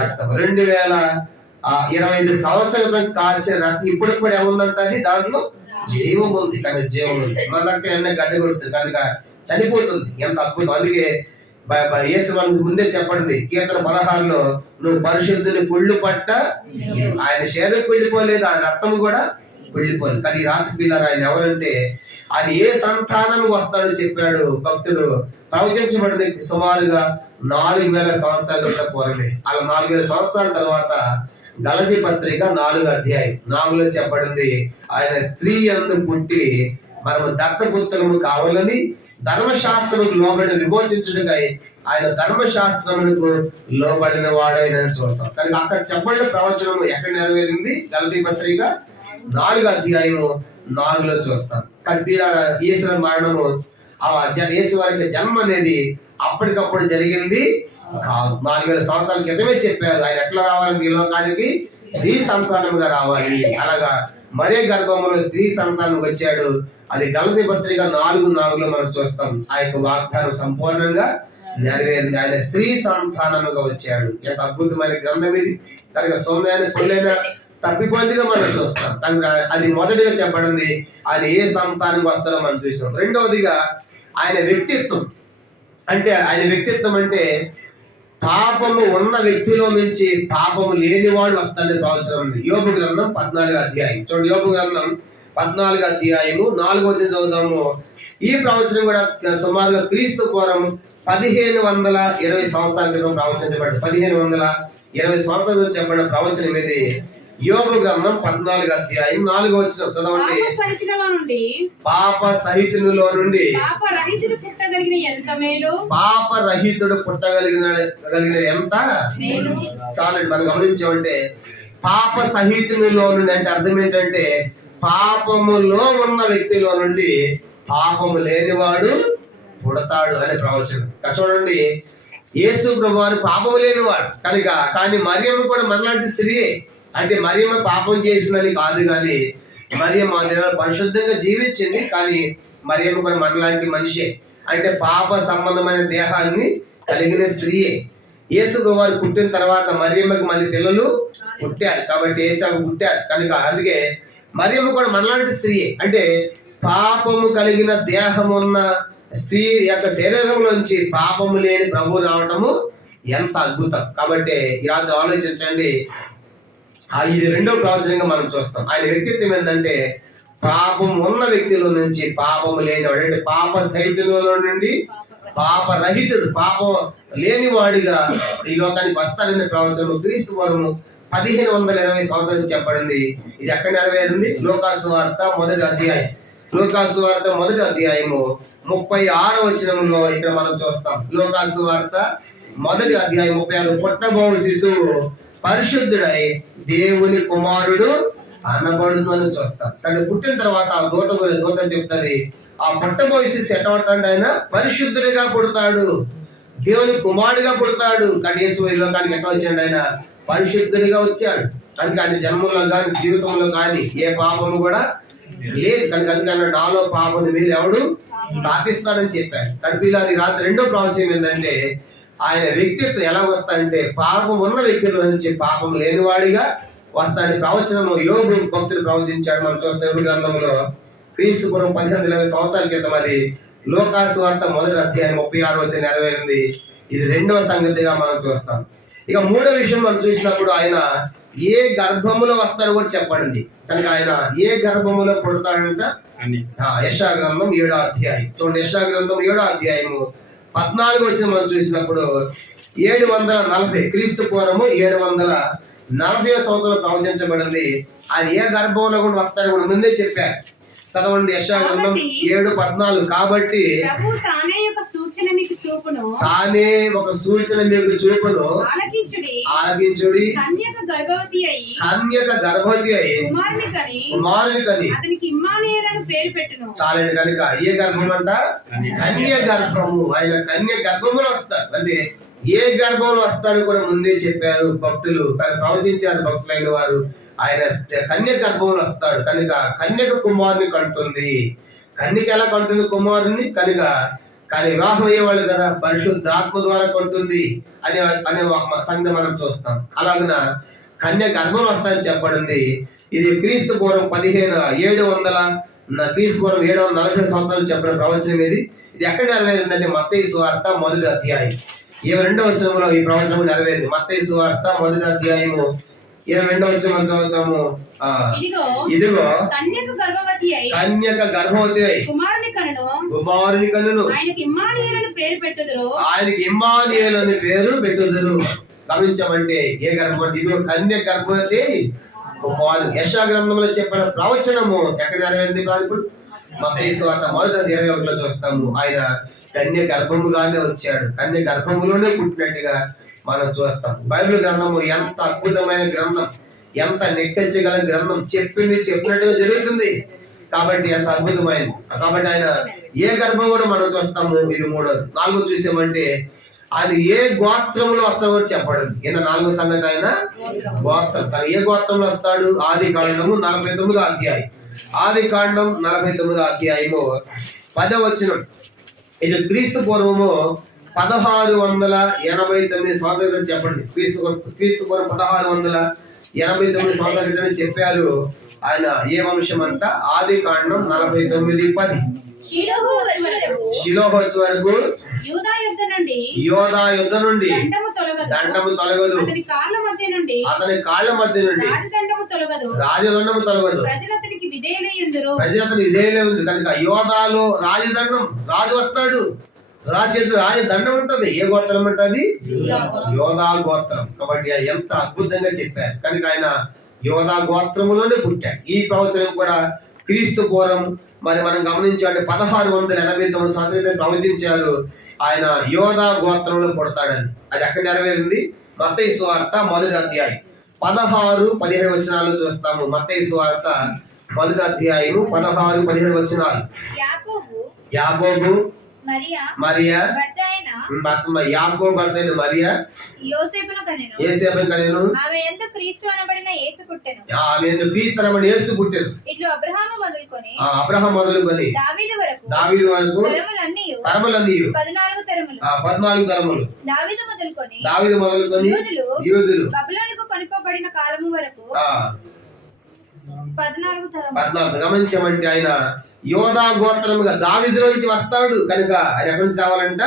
రక్తం. 2025 సంవత్సరాల కాల్చిన రక్తం ఇప్పటికి కూడా ఏముందంట, అది దాంట్లో జీవం ఉంది. కానీ జీవం ఉంది, మన రక్తం ఏమైనా గడ్డ కొడుతుంది కనుక చనిపోతుంది. ఎంత అద్భుతం. అందుకే యేసు మనకు ముందే చెప్పండి, కీర్తన 16లో నువ్వు పరిశుద్ధుని కుళ్ళు పట్ట, ఆయన శరీరం కుళ్ళిపోలేదు, ఆయన రక్తం కూడా కుళ్ళిపోలేదు. కానీ ఈ రాత్రి పిల్లలు ఆయన ఎవరంటే ఆయన ఏ సంతానం వస్తాడో చెప్పాడు భక్తుడు. ప్రవచించబడింది సుమారుగా 4000 సంవత్సరాల పూర్వమే. అలా 4000 సంవత్సరాల తర్వాత గలతీ పత్రిక 4వ అధ్యాయం 4లో చెప్పబడింది, ఆయన స్త్రీ యందు పుట్టి మనము దత్తపుత్రము కావాలని ధర్మశాస్త్రముకు లోబడి విమోచించుటకై ఆయన ధర్మశాస్త్రములకు లోబడిన వాడైన చూస్తాం. కానీ అక్కడ చెప్పబడిన ప్రవచనము ఎక్కడ నెరవేరింది? గలతీ పత్రిక 4వ అధ్యాయము 4లో చూస్తాం. కానీ యేసు మరణము, యేసు వారికి జన్మ అనేది అప్పటికప్పుడు జరిగింది కాదు. 4000 సంవత్సరాల క్రితమే చెప్పారు ఆయన ఎట్లా రావాలని, ఈ లోకానికి స్త్రీ సంతానముగా రావాలి. అలాగా మరే గర్భంలో స్త్రీ సంతానం వచ్చాడు. అది గలతీ పత్రిక 4:4లో మనం చూస్తాం. ఆ యొక్క వాగ్దానం సంపూర్ణంగా నెరవేరింది. ఆయన స్త్రీ సంతానముగా వచ్చాడు. ఎంత అద్భుతమైన గ్రంథం ఇది. కనుక సౌందర్యాన్ని పొందైనా తప్పిపోయిందిగా మనం చూస్తాం. కనుక అది మొదటిగా చెప్పబడింది, ఆయన ఏ సంతానం వస్తారో మనం చూస్తాం. రెండవదిగా ఆయన వ్యక్తిత్వం. ఆయన వ్యక్తిత్వం అంటే పాపము ఉన్న వ్యక్తిలో నుంచి పాపము లేనివాడు వస్తాడని ప్రవచనం ఉంది. యోబు గ్రంథం 14వ అధ్యాయం చూడండి. యోబు గ్రంథం 14వ అధ్యాయము 4వ వచనం చదువుదాము. ఈ ప్రవచనం కూడా సుమారుగా క్రీస్తు పూర్వం 1520 సంవత్సరాల క్రితం ప్రవచించబడింది. 1520 సంవత్సరాల క్రితం చెప్పబడిన ప్రవచనం ఇది. యోబు గ్రంథం 14వ అధ్యాయం 4వ వచనం చదవండి. పాప సహితునిలో నుండి పాప రహితుడు పుట్టగలిగిన ఎంత చాలండి. మనం గమనించామంటే పాప సహితునిలో నుండి అంటే అర్థం ఏంటంటే పాపములో ఉన్న వ్యక్తిలో నుండి పాపము లేనివాడు పుడతాడు అనే ప్రవచనం. చూడండి, యేసు ప్రభువారు పాపము లేనివాడు కనుక, కానీ మరియమ్మ కూడా మనలాంటి స్త్రీయే. అంటే మరియమ్మ పాపం చేసిందని కాదు, కానీ మరియమ్మ పరిశుద్ధంగా జీవించింది. కానీ మరియమ్మ కూడా మనలాంటి మనిషే. అంటే పాప సంబంధమైన దేహాన్ని కలిగిన స్త్రీయే. యేసు ప్రభువారు పుట్టిన తర్వాత మరియమ్మకి మళ్ళీ పిల్లలు పుట్టారు. కాబట్టి యేసు పుట్టారు కనుక, అందుకే మరియమ్మ కూడా మనలాంటి స్త్రీయే. అంటే పాపము కలిగిన దేహం ఉన్న స్త్రీ యొక్క శరీరంలోంచి పాపము లేని ప్రభు రావటము ఎంత అద్భుతం. కాబట్టి ఈ రాత్రి ఆలోచించండి. ఇది రెండో ప్రవచనంగా మనం చూస్తాం. ఆయన వ్యక్తిత్వం ఏంటంటే పాపం ఉన్న వ్యక్తిలో నుంచి పాపము లేనివాడు, అంటే పాప సహితులలో నుండి పాప రహితుడు, పాపం లేనివాడిగా ఈ లోకానికి వస్తాడనే ప్రవచనం క్రీస్తు పూర్వము 1520 సంవత్సరాలు చెప్పబడింది. ఇది ఎక్కడ నెరవేరింది? లూకాసు వార్త 1వ అధ్యాయం. లూకాసు వార్త 1వ అధ్యాయము 36వ వచనంలో ఇక్కడ మనం చూస్తాం. లూకాసు వార్త 1వ అధ్యాయం 36. పుట్టబోవు శిశువు పరిశుద్ధుడై దేవుని కుమారుడు అనబడును అని చూస్తాం. కానీ పుట్టిన తర్వాత ఆ దూత చెప్తుంది, ఆ పుట్టబోయే శిశువు ఎట్లా ఉంటాడు? ఆయన పరిశుద్ధుడిగా పుడతాడు, దేవుని కుమారుడిగా పుడతాడు. కానీ యేసు ఈ లోకానికి ఎట్లా వచ్చాడు? ఆయన పరిశుద్ధుడిగా వచ్చాడు. అందుకే ఆయన జన్మంలో కానీ జీవితంలో కానీ ఏ పాపము కూడా లేదు. కనుక అందుకని నాలో పాపం మీరు ఎవడు స్థాపిస్తాడని చెప్పాడు. కనిపిల్లారి రాత్రి రెండో ప్రవచనం ఏంటంటే ఆయన వ్యక్తిత్వం ఎలా వస్తాడంటే పాపం ఉన్న వ్యక్తిలో నుంచి పాపం లేనివాడిగా వస్తాడని ప్రవచనము యోబు భక్తుడు ప్రవచించాడు. మనం చూస్తాం యోబు గ్రంథంలో క్రీస్తు పూర్వం 1520 సంవత్సరాల క్రితం. అది లూకాసు వార్త 1వ అధ్యాయం 36వ వచనం నెరవేరింది. ఇది రెండవ సంగతిగా మనం చూస్తాం. ఇక మూడో విషయం మనం చూసినప్పుడు ఆయన ఏ గర్భములో వస్తాడో కూడా చెప్పండి. కనుక ఆయన ఏ గర్భములో పుడతాడంట? యెషయా గ్రంథం 7వ అధ్యాయం చూడండి. యెషయా గ్రంథం 7వ అధ్యాయము 14వ వచనం మనం చూసినప్పుడు 740 క్రీస్తు పూర్వము 740వ సంవత్సరం ప్రవచించబడింది. ఆయన ఏ గర్భంలో కూడా వస్తాడని కూడా ముందే చెప్పారు. చదవండి యెషయా గ్రంథం 7:14. కాబట్టి తానే ఒక సూచన మీకు చూపును, ఆలకించుడి. కన్యక గర్భవతి అయి కుమారుని కని చాలండి. కనుక ఏ గర్భం అంట? కన్య గర్భము. ఆయన కన్య గర్భములో వస్తాడు. అంటే ఏ గర్భంలో వస్తాడు కూడా ముందే చెప్పారు భక్తులు, కానీ ప్రవచించారు భక్తులైన వారు. ఆయన కన్యక గర్భంలో వస్తాడు కనుక కన్యక కుమారుని కంటుంది. కన్యక ఎలా కంటుంది కుమారుని? కనుక కానీ వివాహం అయ్యేవాళ్ళు కదా, పరిశుద్ధాత్మ ద్వారా కొంటుంది అనే అనే ఒక సంగతి మనం చూస్తాం. అలాగున కన్య గర్భం వస్తాయని చెప్పబడింది. ఇది క్రీస్తు పూర్వం 740 సంవత్సరాలు చెప్పిన ప్రవచనం ఇది. ఇది ఎక్కడ నెరవేరిందంటే మత్తయి సువార్త 1వ అధ్యాయం 22వ వచనంలో ఈ ప్రవచనం నెరవేరింది. మత్తయి సువార్త 1వ అధ్యాయము 22వ వచనం చదువుతాము. ఇదిగో కన్యక గర్భవతి అయి కుమారుని కనును, ఆయనకి ఇమ్మానుయేలు అని పేరు పెట్టుదురు. గమనించమంటే ఏ గర్భం అంటే ఇదిగో కన్య గర్భవతి కుమారుడు. యెషయా గ్రంథంలో చెప్పిన ప్రవచనము ఎక్కడ నెరవేరింది కాదు. ఇప్పుడు మత్తయి సువార్త 1:21లో చూస్తాము. ఆయన కన్య గర్భముగానే వచ్చాడు, కన్య గర్భములోనే పుట్టినట్టుగా మనం చూస్తాం. బైబిల్ గ్రంథము ఎంత అద్భుతమైన గ్రంథం, ఎంత నెక్కించగల గ్రంథం. చెప్పింది చెప్పినట్టుగా జరుగుతుంది కాబట్టి ఎంత అద్భుతమైంది. కాబట్టి ఆయన ఏ గర్భం కూడా మనం చూస్తాము. ఇది 3వది. 4 చూసామంటే ఆయన ఏ గోత్రంలో వస్తాడో కూడా చెప్పడం. ఈయన 4వ సంగతి ఆయన గోత్రం. కానీ ఏ గోత్రంలో వస్తాడు? ఆది కాండము 49వ అధ్యాయం. ఆది కాండం 49వ అధ్యాయము 10వ వచనం. ఇది క్రీస్తు పూర్వము 1689 సంవత్సరాలు చెప్పండి. క్రీస్తు పూర్వం 1689 సంవత్సరాల క్రితం చెప్పారు. ఆయన ఏ వంశం అంట? ఆది కాండం 49:10. షిలోహు వచ్చే వరకు యోధా యుద్ధ నుండి దండము తొలగదు, అతని కాళ్ళ మధ్య నుండి రాజదండము తొలగదు, ప్రజలు అతనికి విధేయులై ఉందరు. కనుక యోధాలో రాజదండం, రాజు వస్తాడు, రాజు రాజదండం ఉంటుంది. ఏ గోత్రం అంటది? యోధా గోత్రం. కాబట్టి ఎంత అద్భుతంగా చెప్పారు. కనుక ఆయన యోధా గోత్రములోనే పుట్టాడు. ఈ ప్రవచనం కూడా క్రీస్తు పూర్వం మరి మనం గమనించాలంటే 1689 సంవత్సరాలు ప్రవచించారు ఆయన యోధా గోత్రంలో పుడతాడని. అది ఎక్కడ నెరవేరింది? మత్తయి సువార్త 1వ అధ్యాయం 16-17 వచనాలు చూస్తాము. మత్తయి సువార్త 1వ అధ్యాయం 16-17 వచనాలు. యాకోబు మరియా యాకోబు భర్త అయిన మరియా యోసేపును కనెను. ఆమె యందు క్రీస్తు అనబడిన యేసు పుట్టెను. ఇట్లు అబ్రహాము మొదలుకొని దావీదు వరకు తరములన్నీ 14 తరములు. దావీదు మొదలుకొని యూదులు బబులోనుకు కొనిపోబడిన కాలము వరకు 14. గమనించమంటే ఆయన యోధా గోత్రముగా దావీదులో నుంచి వస్తాడు. కనుక ఆయన ఎక్కడి నుంచి రావాలంట?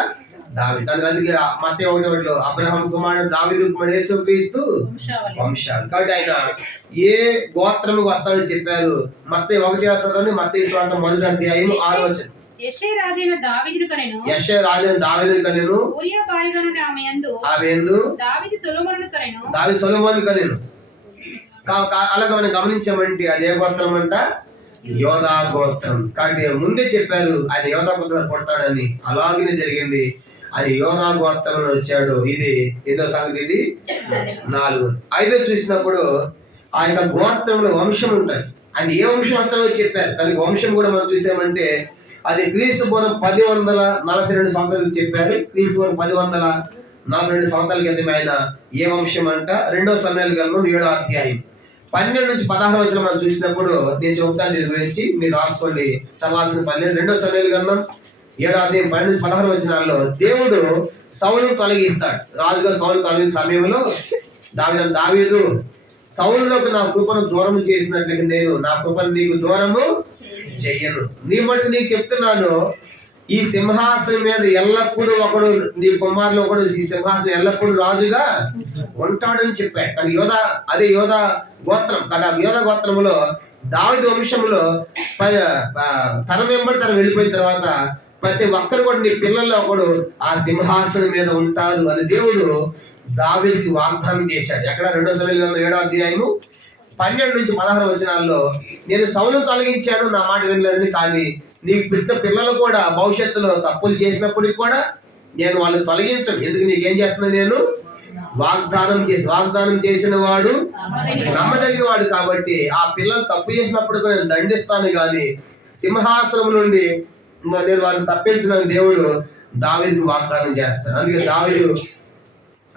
దావీదు. అందుకే మత్తయి 1:1లో అబ్రహాం కుమారుడు దావీదు కుమారుడు యేసుక్రీస్తు వంశాలు. కాబట్టి ఆయన ఏ గోత్రముకు వస్తాడని చెప్పారు. మత్తయి 1వ చదవండి. మత్తయి సువార్త 1వ అధ్యాయం 6వ వచనం. యెషయా రాజైన దావీదును కనెను. ఆమె యందు దావీదు సొలొమోనును కనెను. అలాగే మనం గమనించామంటే అది ఏ గోత్రం అంట? యోధా గోత్రం. కాబట్టి ముందే చెప్పారు ఆయన యోధా గోత్రం పుడతాడని. అలాగే జరిగింది. ఆయన యోధా గోత్రంలో వచ్చాడు. ఇది ఎన్నో సంగతి? ఇది 4. 5 చూసినప్పుడు ఆయన గోత్రంలో వంశం ఉంటుంది. ఆయన ఏ వంశం వస్తాడో చెప్పారు. కానీ వంశం కూడా మనం చూసామంటే అది క్రీస్తు పూర్వం 1042 సంవత్సరాలు చెప్పారు. క్రీస్తు పూర్వం 1042 సంవత్సరాల క్రితం ఆయన ఏ వంశం అంట? 2వ సమయాల గ్రంథం 7వ అధ్యాయం 12-16 వచనం మనం చూసినప్పుడు నేను చెబుతాను దీని గురించి, మీరు రాసుకోండి, చదవాల్సిన పని లేదు. 2వ సమయాల గ్రంథం 7వ అధ్యాయం 12-16 వచనాల్లో దేవుడు సౌలును తొలగిస్తాడు. రాజుగా సౌలు తొలగిన సమయంలో దావీదు సౌలులోకి నా కృపను దూరం చేసినట్లయితే నేను నా కృపను నీకు దూరము చెయ్యను. నీ మటు నీకు చెప్తున్నాను, ఈ సింహాసనం మీద ఎల్లప్పుడూ ఒకడు, నీ కుమారులు ఒకడు ఈ సింహాసనం ఎల్లప్పుడూ రాజుగా ఉంటాడని చెప్పాడు. కానీ అదే యోధా గోత్రం. కానీ యోధా గోత్రంలో దావీదు వంశంలో తరం వెంబడి తరం వెళ్ళిపోయిన తర్వాత ప్రతి ఒక్కరు కూడా నీ పిల్లల్లో ఒకడు ఆ సింహాసనం మీద ఉంటారు అని దేవుడు దావీదుకి వాగ్దానం చేశాడు. ఎక్కడ? 2వ సమయాల గ్రంథం 7వ అధ్యాయము 12-16 వచనాల్లో నేను సౌలును తొలగించాను, నా మాట వినలేదని, కానీ నీకు పుట్టిన పిల్లలు కూడా భవిష్యత్తులో తప్పులు చేసినప్పటికి కూడా నేను వాళ్ళని తొలగించను. ఎందుకు? నీకేం చేస్తున్నా? నేను వాగ్దానం చేసిన వాడు నమ్మదగిన వాడు. కాబట్టి ఆ పిల్లలు తప్పు చేసినప్పుడు కూడా నేను దండిస్తాను, కానీ సింహాసనం నుండి నేను వాళ్ళని తప్పించిన దేవుడు దావీదుకు వాగ్దానం చేస్తాను. అందుకే దావీదు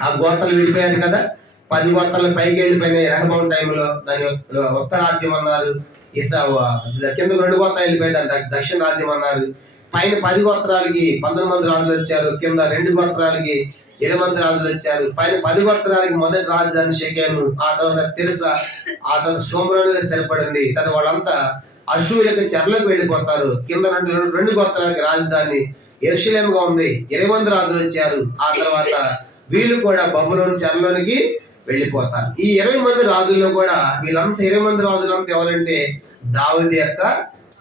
ఆ గోత్రాలు వెళ్ళిపోయారు కదా, 10 గోత్రాలు పైకి వెళ్ళిపోయినాయి రెహబాం టైంలో. దాని ఉత్తరాజ్యం అన్నారు. కింద 2 గోత్రాలు వెళ్ళిపోయిందంట, దక్షిణ రాజ్యం అన్నారు. పైన 10 గోత్రాలకి 19 మంది రాజులు వచ్చారు, కింద 2 గోత్రాలకి 20 మంది రాజులు వచ్చారు. పైన 10 గోత్రాలకి మొదటి రాజధాని షెకెము, ఆ తర్వాత తిర్సా, ఆ తర్వాత షోమ్రోనుగా స్థిరపడింది. తర్వాత వాళ్ళంతా అష్షూరుకి చెరలోకి వెళ్ళిపోతారు. కింద 2 గోత్రాలకి రాజధాని యెరూషలేముగా ఉంది. 20 మంది రాజులు వచ్చారు. ఆ తర్వాత వీళ్ళు కూడా బబులోను చెరలోనికి వెళ్ళిపోతారు. ఈ 20 మంది రాజుల్లో కూడా వీళ్ళంతా 20 మంది రాజులంతా ఎవరంటే దావీదు యొక్క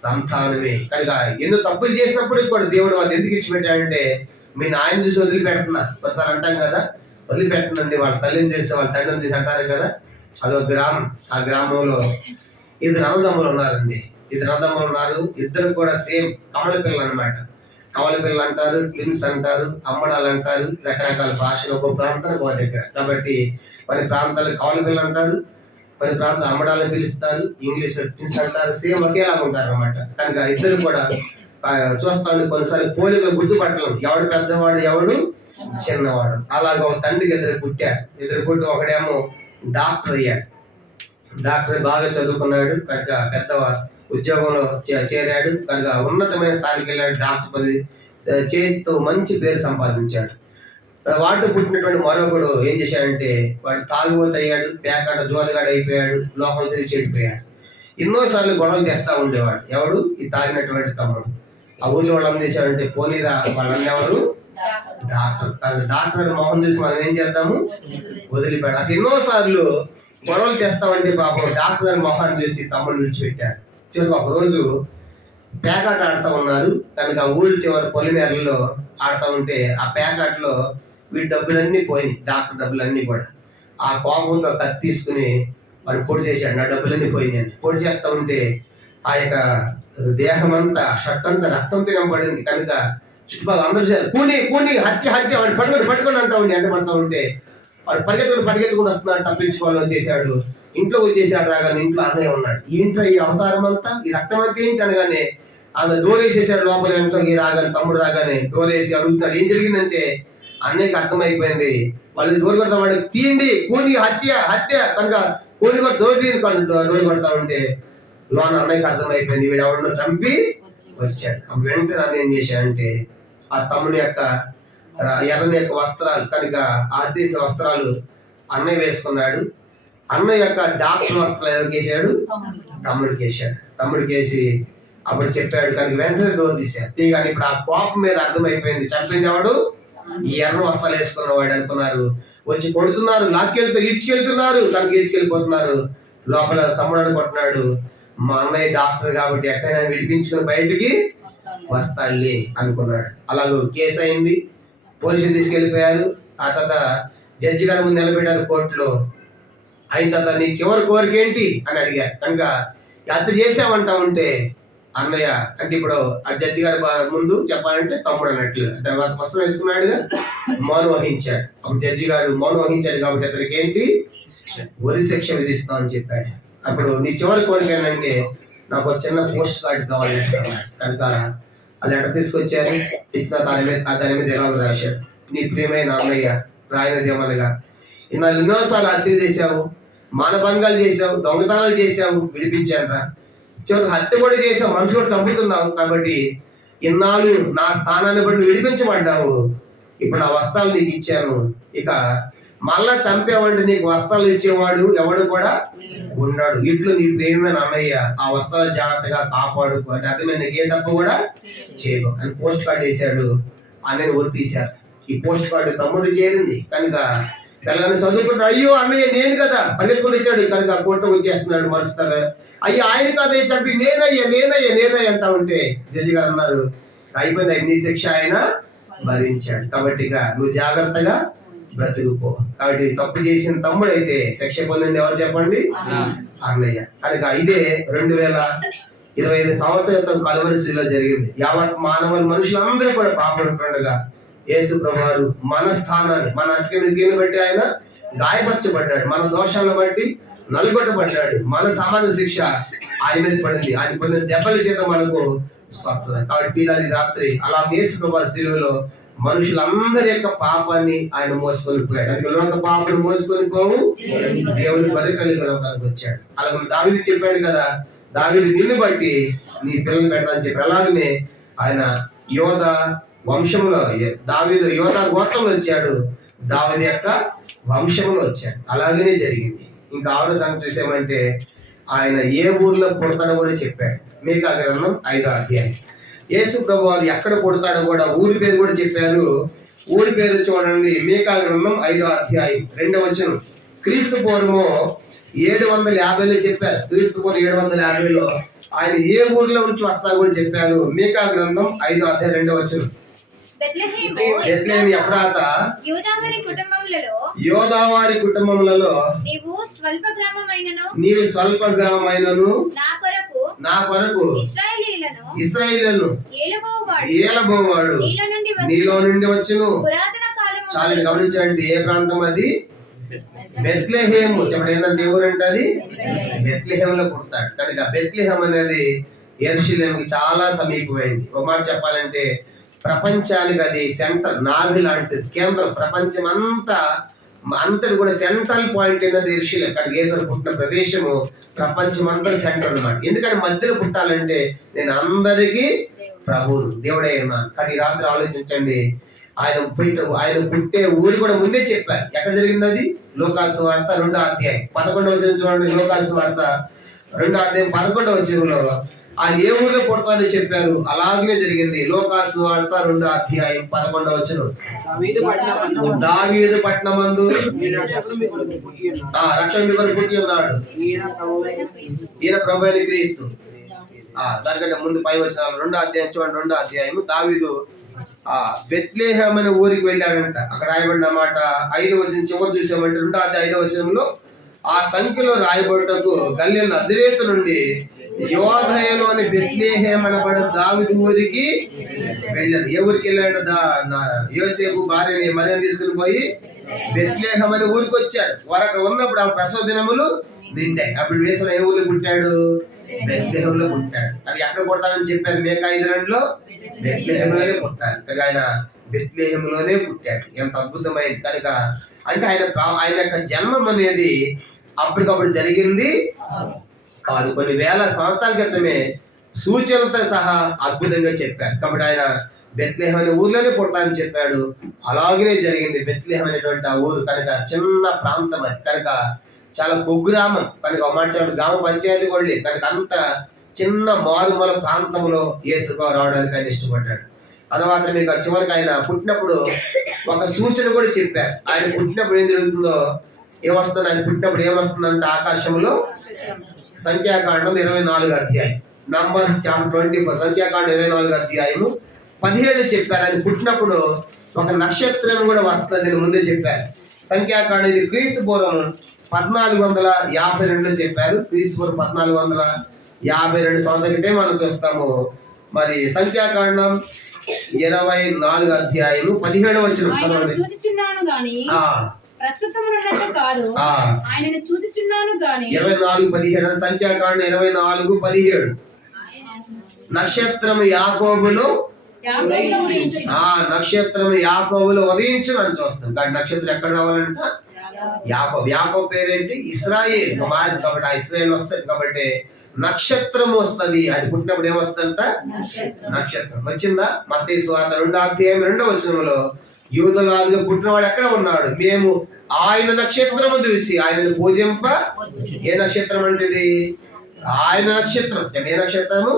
సంతానమే. కనుక ఎందుకు తప్పులు చేసినప్పుడు కూడా దేవుడు వాళ్ళు ఎందుకు ఇచ్చిపెట్టాడంటే, మీ నాయన చూసి వదిలిపెడుతున్నా. ఒకసారి అంటాం కదా, వదిలిపెట్టనండి, వాళ్ళ తల్లిని చూసి వాళ్ళ తండ్రిని చూసి అంటారు కదా. అదొక గ్రామం. ఆ గ్రామంలో 2 అన్నదమ్ములు ఉన్నారండి. 2 అన్నదమ్ములు ఉన్నారు. ఇద్దరు కూడా సేమ్ కమల పిల్లలు అనమాట. కమల పిల్లలు అంటారు, ట్విన్స్ అంటారు, అమ్మడాలు అంటారు, రకరకాల భాషలు ఒక్కో ప్రాంతానికి ఒక దగ్గర. కాబట్టి కొన్ని ప్రాంతాలు కమల పిల్లలు అంటారు, కొన్ని ప్రాంతాలు అమ్మడాలని పిలుస్తారు, ఇంగ్లీష్ ట్విన్స్ అంటారు. సేమ్ ఒకేలాగా ఉంటారు అనమాట. కనుక ఇద్దరు కూడా చూస్తా ఉంటే కొన్నిసార్లు పోలికలు గుర్తుపట్టలేం, ఎవడు పెద్దవాడు ఎవడు చిన్నవాడు. అలాగ ఒక తండ్రికి 2 పుట్టారు. 2 పుట్టి ఒకడేమో డాక్టర్ అయ్యాడు. డాక్టర్ బాగా చదువుకున్నాడు కనుక పెద్ద ఉద్యోగంలో చేరాడు. కనుక ఉన్నతమైన స్థాయికి వెళ్ళాడు. డాక్టర్ పదవి చేస్తూ మంచి పేరు సంపాదించాడు. వాడు పుట్టినటువంటి మరొకడు ఏం చేశాడంటే, వాడు తాగుబోతు అయ్యాడు, పేకాట జోదగాడు అయిపోయాడు, లోపల తిరిగి చెడిపోయాడు. ఎన్నోసార్లు గొడవలు తెస్తా ఉండేవాడు. ఎవడు? ఈ తాగినటువంటి తమ్ముడు. ఆ ఊళ్ళో వాళ్ళని చేశాడంటే, పోనీరా వాళ్ళని ఎవరు? డాక్టర్. డాక్టర్ మొహం చూసి మనం ఏం చేద్దాము? వదిలిపెట్టాలి. అట్లా ఎన్నోసార్లు గొడవలు తెస్తామంటే పాపం డాక్టర్ గారి మొహాన్ని చూసి తమ్ముడు విడిచిపెట్టాడు. చివరికి ఒక రోజు పేకాట ఆడుతూ ఉన్నారు. కనుక ఆ ఊరి చివరి పొలిమేరల్లో ఆడుతూ ఉంటే ఆ పేకాటలో వీడి డబ్బులన్నీ పోయినాయి, డాక్టర్ డబ్బులన్నీ కూడా. ఆ కోపంతో కత్తి తీసుకుని వాడు పొడి చేశాడు. నా డబ్బులన్నీ పోయినాయి అని పొడి చేస్తూ ఉంటే ఆ యొక్క దేహం అంతా, షర్ట్ అంతా రక్తంతో నింపబడింది. కనుక చుట్టుపక్కల అందరూ చేయాలి, కూని హత్య వాడు పట్టుకొని అంటా ఉండి ఎంట పడతా ఉంటే వాడు పరిగెత్తుకుని వస్తున్నాడు, తప్పించుకోవాలని చేశాడు. ఇంట్లో వచ్చేసాడు. రాగానే ఇంట్లో అన్నయ్య ఉన్నాడు. ఈ ఇంట్లో ఈ అవతారం అంతా, ఈ రక్తం అంతా ఏంటి అనగానే ఆయన డోర్ వేసేసాడు. లోపల ఇంట్లో ఈ రాగానే తమ్ముడు రాగానే డోర్ వేసి అడుగుతున్నాడు ఏం జరిగిందంటే, అన్నయ్యకి అర్థమైపోయింది. వాళ్ళు డోర్ కొడతా వాడు తీయండి, కూని హత్య కనుక కూని కూడా డోర్ తీయండి డోర్ కొడతా ఉంటే లోన అన్నయ్యకి అర్థమైపోయింది, వీడు ఎవరినో చంపి వచ్చాడు. వెంటనే అన్న ఏం చేశాడంటే ఆ తమ్ముడి యొక్క ఎర్రని యొక్క వస్త్రాలు, కనుక ఆదేశ వస్త్రాలు అన్నయ్య వేసుకున్నాడు. అన్నయ్య యొక్క డాక్టర్ వస్త్రాలు ఎవరికి వేసాడు? తమ్ముడికి వేసాడు. తమ్ముడికి వేసి అప్పుడు చెప్పాడు. కనుక వెంటనే డోర్ తీశాడు. కానీ ఇప్పుడు ఆ కోపం మీద అర్థమైపోయింది, చంపింది ఎవడు? ఈ ఎర్ర వస్త్రాలు వేసుకున్నవాడు అనుకున్నారు. వచ్చి కొడుతున్నారు, ఈడ్చుకెళ్తున్నారు. కనుక ఈడ్చుకెళ్ళిపోతున్నారు. లోపల తమ్ముడు అనుకుంటున్నాడు, మా అన్నయ్య డాక్టర్ కాబట్టి ఎక్కడైనా విడిపించుకుని బయటికి వస్తాడులే అనుకున్నాడు. అలాగూ కేసు అయింది, పోలీసులు తీసుకెళ్ళిపోయారు. ఆ తర్వాత జడ్జి గారి ముందు నిలబెట్టారు కోర్టులో. అయిన తర్వాత నీ చివరి కోరిక ఏంటి అని అడిగారు. కనుక ఎంత చేసామంటా ఉంటే అన్నయ్య అంటే ఇప్పుడు ఆ జడ్జి గారి ముందు చెప్పాలంటే తమ్ముడు అన్నట్లు అంటే వస్త్రం వేసుకున్నాడుగా, మౌనం వహించాడు. అప్పుడు జడ్జి గారు మౌనం వహించాడు కాబట్టి అతనికి ఏంటి? ఉరి శిక్ష విధిస్తామని చెప్పాడు. అప్పుడు నీ చివరి కోరిక ఏంటంటే, నాకు ఒక చిన్న పోస్ట్ కార్డు కావాలి. కనుక ఆ లెటర్ తీసుకొచ్చారు. ఇచ్చిన దాని మీద ఎలా రాశాడు, నీ ప్రియమైన అన్నయ్య రాయనది ఏమనగా, ఇన్నాళ్ళు ఎన్నోసార్లు హత్య చేశావు, మానభంగాలు చేశావు, దొంగతనాలు చేశావు, విడిపించానురా. చివరికి హత్య కూడా చేసావు, మనుషులు కూడా చంపుతున్నావు. కాబట్టి ఇన్నాళ్ళు నా స్థానాన్ని బట్టి విడిపించబడ్డావు. ఇప్పుడు ఆ వస్త్రాలు నీకు ఇచ్చాను. ఇక మళ్ళా చంపేవాడి నీకు వస్త్రాలు ఇచ్చేవాడు ఎవడు కూడా ఉన్నాడు. ఇట్లు నీ ప్రేమైన అన్నయ్య ఆ వస్త్రాలు జాగ్రత్తగా కాపాడుకో అంటే అర్థమైన నీకు ఏ తప్పు కూడా చేయవు అని పోస్ట్ కార్డు వేశాడు. అన్నయ్య ఊరు తీశారు. ఈ పోస్ట్ కార్డు తమ్ముడు చేరింది. కనుక పిల్లల్ని చదువుకుంటాడు. అయ్యో అన్నయ్య నేను కదా పరిగెత్తుకుని ఇచ్చాడు. కనుక కోర్టుకు వచ్చేస్తున్నాడు. మరుస్తారు, అయ్యో ఆయన కాదే చంపి నేనయ్య అంటా ఉంటే జడ్జి గారు అన్నారు, అయిపోయింది, నీ శిక్ష ఆయన భరించాడు. కాబట్టి ఇక నువ్వు జాగ్రత్తగా బ్రతుకుపో. కాబట్టి తప్పు చేసిన తమ్ముడు అయితే శిక్ష పొందింది ఎవరు చెప్పండి? అన్నయ్య. కనుక ఇదే 2025 సంవత్సరాల కలువరిశిలో జరిగింది. యావత్ మనుషులందరూ కూడా పాపడుతుండగా యేసు ప్రభువారు మన స్థానాన్ని, మన అతికిని బట్టి ఆయన గాయపరచబడ్డాడు, మన దోషాలను బట్టి నలుగొట్టబడ్డాడు. మన సమాన శిక్ష ఆయన మీద పడింది. ఆయన పొందిన దెబ్బల చేత మనకు స్వస్థత. కాబట్టి పిల్లలు రాత్రి అలా యేసు ప్రభువారు శిలువలో మనుషులందరి యొక్క పాపాన్ని ఆయన మోసుకొని పోయాడు. అందుకే లోక పాపను మోసుకొని పోవు దేవుని బలి కలిగి లోకానికి వచ్చాడు. అలాగే దావీదు చెప్పాడు కదా, దావీదు నిన్ను బట్టి నీ పిల్లలు పెడతానని చెప్పి. అలాగనే ఆయన యోధ వంశంలో, దావీదు యోధ గోత్రంలో వచ్చాడు, దావీదు యొక్క వంశంలో వచ్చాడు. అలాగనే జరిగింది. ఇంకా ఆరో సంగతి చూసామంటే ఆయన ఏ ఊర్లో పుడతాడో కూడా చెప్పాడు. మీకా గ్రంథం 5వ అధ్యాయం. యేసు ప్రభు వారు ఎక్కడ పుడతాడో కూడా ఊరి పేరు కూడా చెప్పారు. ఊరి పేరు చూడండి, మీకా గ్రంథం 5వ అధ్యాయం 2వ వచనం. క్రీస్తు పూర్వము 750లో చెప్పారు. క్రీస్తు పూర్వం 750లో ఆయన ఏ ఊర్లో నుంచి వస్తారో కూడా చెప్పారు. మీకా గ్రంథం 5వ అధ్యాయం 2వ వచనం. బెత్లెహేము ఎఫ్రాతా యోదావారి కుటుంబములలో నీవు స్వల్ప గ్రామమైనను నా కొరకు ఇశ్రాయేలీయులను ఏలబోవాడు నీలో నుండి వచ్చును. చాలా గమనించండి, ఏ ప్రాంతం అది? బెత్లెహేము. చెప్పండి, ఏంటంటే ఎవరంటే అది బెత్లెహేములో పుడతాడు. కనుక బెత్లెహేం అనేది యెరూషలేముకి చాలా సమీపమైంది. ఒక మాట చెప్పాలంటే ప్రపంచానికి అది సెంటర్, నాభి లాంటిది, కేంద్రం. ప్రపంచం అంతటి కూడా సెంట్రల్ పాయింట్ ఏంటంటే యెరూషలేం. కానీ యేసు పుట్టిన ప్రదేశము ప్రపంచం అంతా సెంటర్ అన్నమాట. ఎందుకంటే మధ్యలో పుట్టాలంటే నేను అందరికీ ప్రభువును, దేవుడే ఉన్నాను. కానీ ఈ రాత్రి ఆలోచించండి, ఆయన పుట్టే ఊరు కూడా ముందే చెప్పారు. ఎక్కడ జరిగింది అది? లూకాసు వార్త 2వ అధ్యాయం 11వ వచనం చూడండి. లూకాసు వార్త 2వ అధ్యాయం 11వ వచనంలో ఆయన ఏ ఊర్లో పుడతానని చెప్పారు. అలాగనే జరిగింది. లూకాసు వార్త 2వ అధ్యాయం 11వ వచనం. దావీదు పట్టణమందు రక్షణ పుట్టి ఉన్నాడు, ఈయన ప్రభువైన క్రీస్తు. దానికంటే ముందు పై వచనాలు 2వ అధ్యాయం చూడండి. 2వ అధ్యాయం దావీదు బెత్లెహేం అనే ఊరికి వెళ్ళాడంట. అక్కడ రాయబడిన మాట 5వ వచనం చివరి చూసామంటే 2వ అధ్యాయం 5వ వచనంలో ఆ సంఖ్యలో రాయబడుటకు గలిలయ నజరేతు నుండి యోదయలోని బెత్లెహేం అనబడే దావీదు ఊరికి వెళ్ళాడు. ఏ ఊరికి వెళ్ళాడు? యోసేపు భార్యని మరియను తీసుకుని పోయి బెత్లెహేం అనే ఊరికి వచ్చాడు. వారు అక్కడ ఉన్నప్పుడు ఆ ప్రసవ దినములు నిండాయి. అప్పుడు యేసు ఏ ఊరికి పుట్టాడు? బెత్లెహేంలో పుట్టాడు. అవి ఎక్కడ పుడతానని చెప్పారు? మీకా 5:2లో బెత్లెహేంలోనే పుట్టాడు. కనుక ఆయన బెత్లెహేంలోనే పుట్టాడు. ఎంత అద్భుతమైంది. కనుక అంటే ఆయన యొక్క జన్మం అనేది అప్పటికప్పుడు జరిగింది కాదు, కొన్ని వేల సంవత్సరాల క్రితమే సూచనలతో సహా అద్భుతంగా చెప్పారు. కాబట్టి ఆయన బెత్లెహేం అనే ఊర్లోనే పుట్టాలని చెప్పాడు. అలాగనే జరిగింది. బెత్లెహేం అనేటువంటి ఆ ఊరు కనుక చిన్న ప్రాంతం, అది కనుక చాలా కుగ్రామం. కనుక ఒక మాట చెప్పండి, గ్రామ పంచాయతీ కూడా లేదు. కనుక అంత చిన్న మారుమూల ప్రాంతంలో యేసు రావడానికి ఆయన ఇష్టపడ్డాడు. అది మాత్రం మీకు చివరికి ఆయన పుట్టినప్పుడు ఒక సూచన కూడా చెప్పారు. ఆయన పుట్టినప్పుడు ఏం జరుగుతుందో, ఏమొస్తుంది, ఆయన పుట్టినప్పుడు ఏమొస్తుందంటే ఆకాశంలో సంఖ్యాకాండం 24వ అధ్యాయం, నంబర్స్ చాప్టర్ 24, సంఖ్యాకాండం 24వ అధ్యాయము 17 చెప్పారు. ఆయన పుట్టినప్పుడు ఒక నక్షత్రం కూడా వస్తుంది ముందే చెప్పారు. సంఖ్యాకాండం ఇది క్రీస్తు పూర్వం 1452 చెప్పారు. క్రీస్తు పూర్వం 1452 సంవత్సరం క్రితం మనం చూస్తాము. మరి సంఖ్యాకాండం 24వ అధ్యాయము 17వ వచనం చదవండి. ఆయనను చూచుచున్నాను గాని 24:17 సంఖ్యాకాండం 24:17 నక్షత్రము యాకోబులో ఉదయించు అని చూస్తాం. కానీ నక్షత్రం ఎక్కడ రావాలంట? యాకోబు పేరేంటి? ఇశ్రాయేల్. మారింది కాబట్టి ఆ ఇశ్రాయేల్ వస్తుంది. కాబట్టి నక్షత్రం వస్తుంది. అది పుట్టినప్పుడు ఏమొస్తుందంట? నక్షత్రం వచ్చిందా? మత్తయి సువార్త 2వ అధ్యాయం 2వ వచనంలో యూదులాదుగా పుట్టినవాడు ఎక్కడ ఉన్నాడు? మేము ఆయన నక్షత్రము చూసి ఆయనను పూజింప. ఏ నక్షత్రం అంటే ఇది? ఆయన నక్షత్రం. ఏ నక్షత్రము?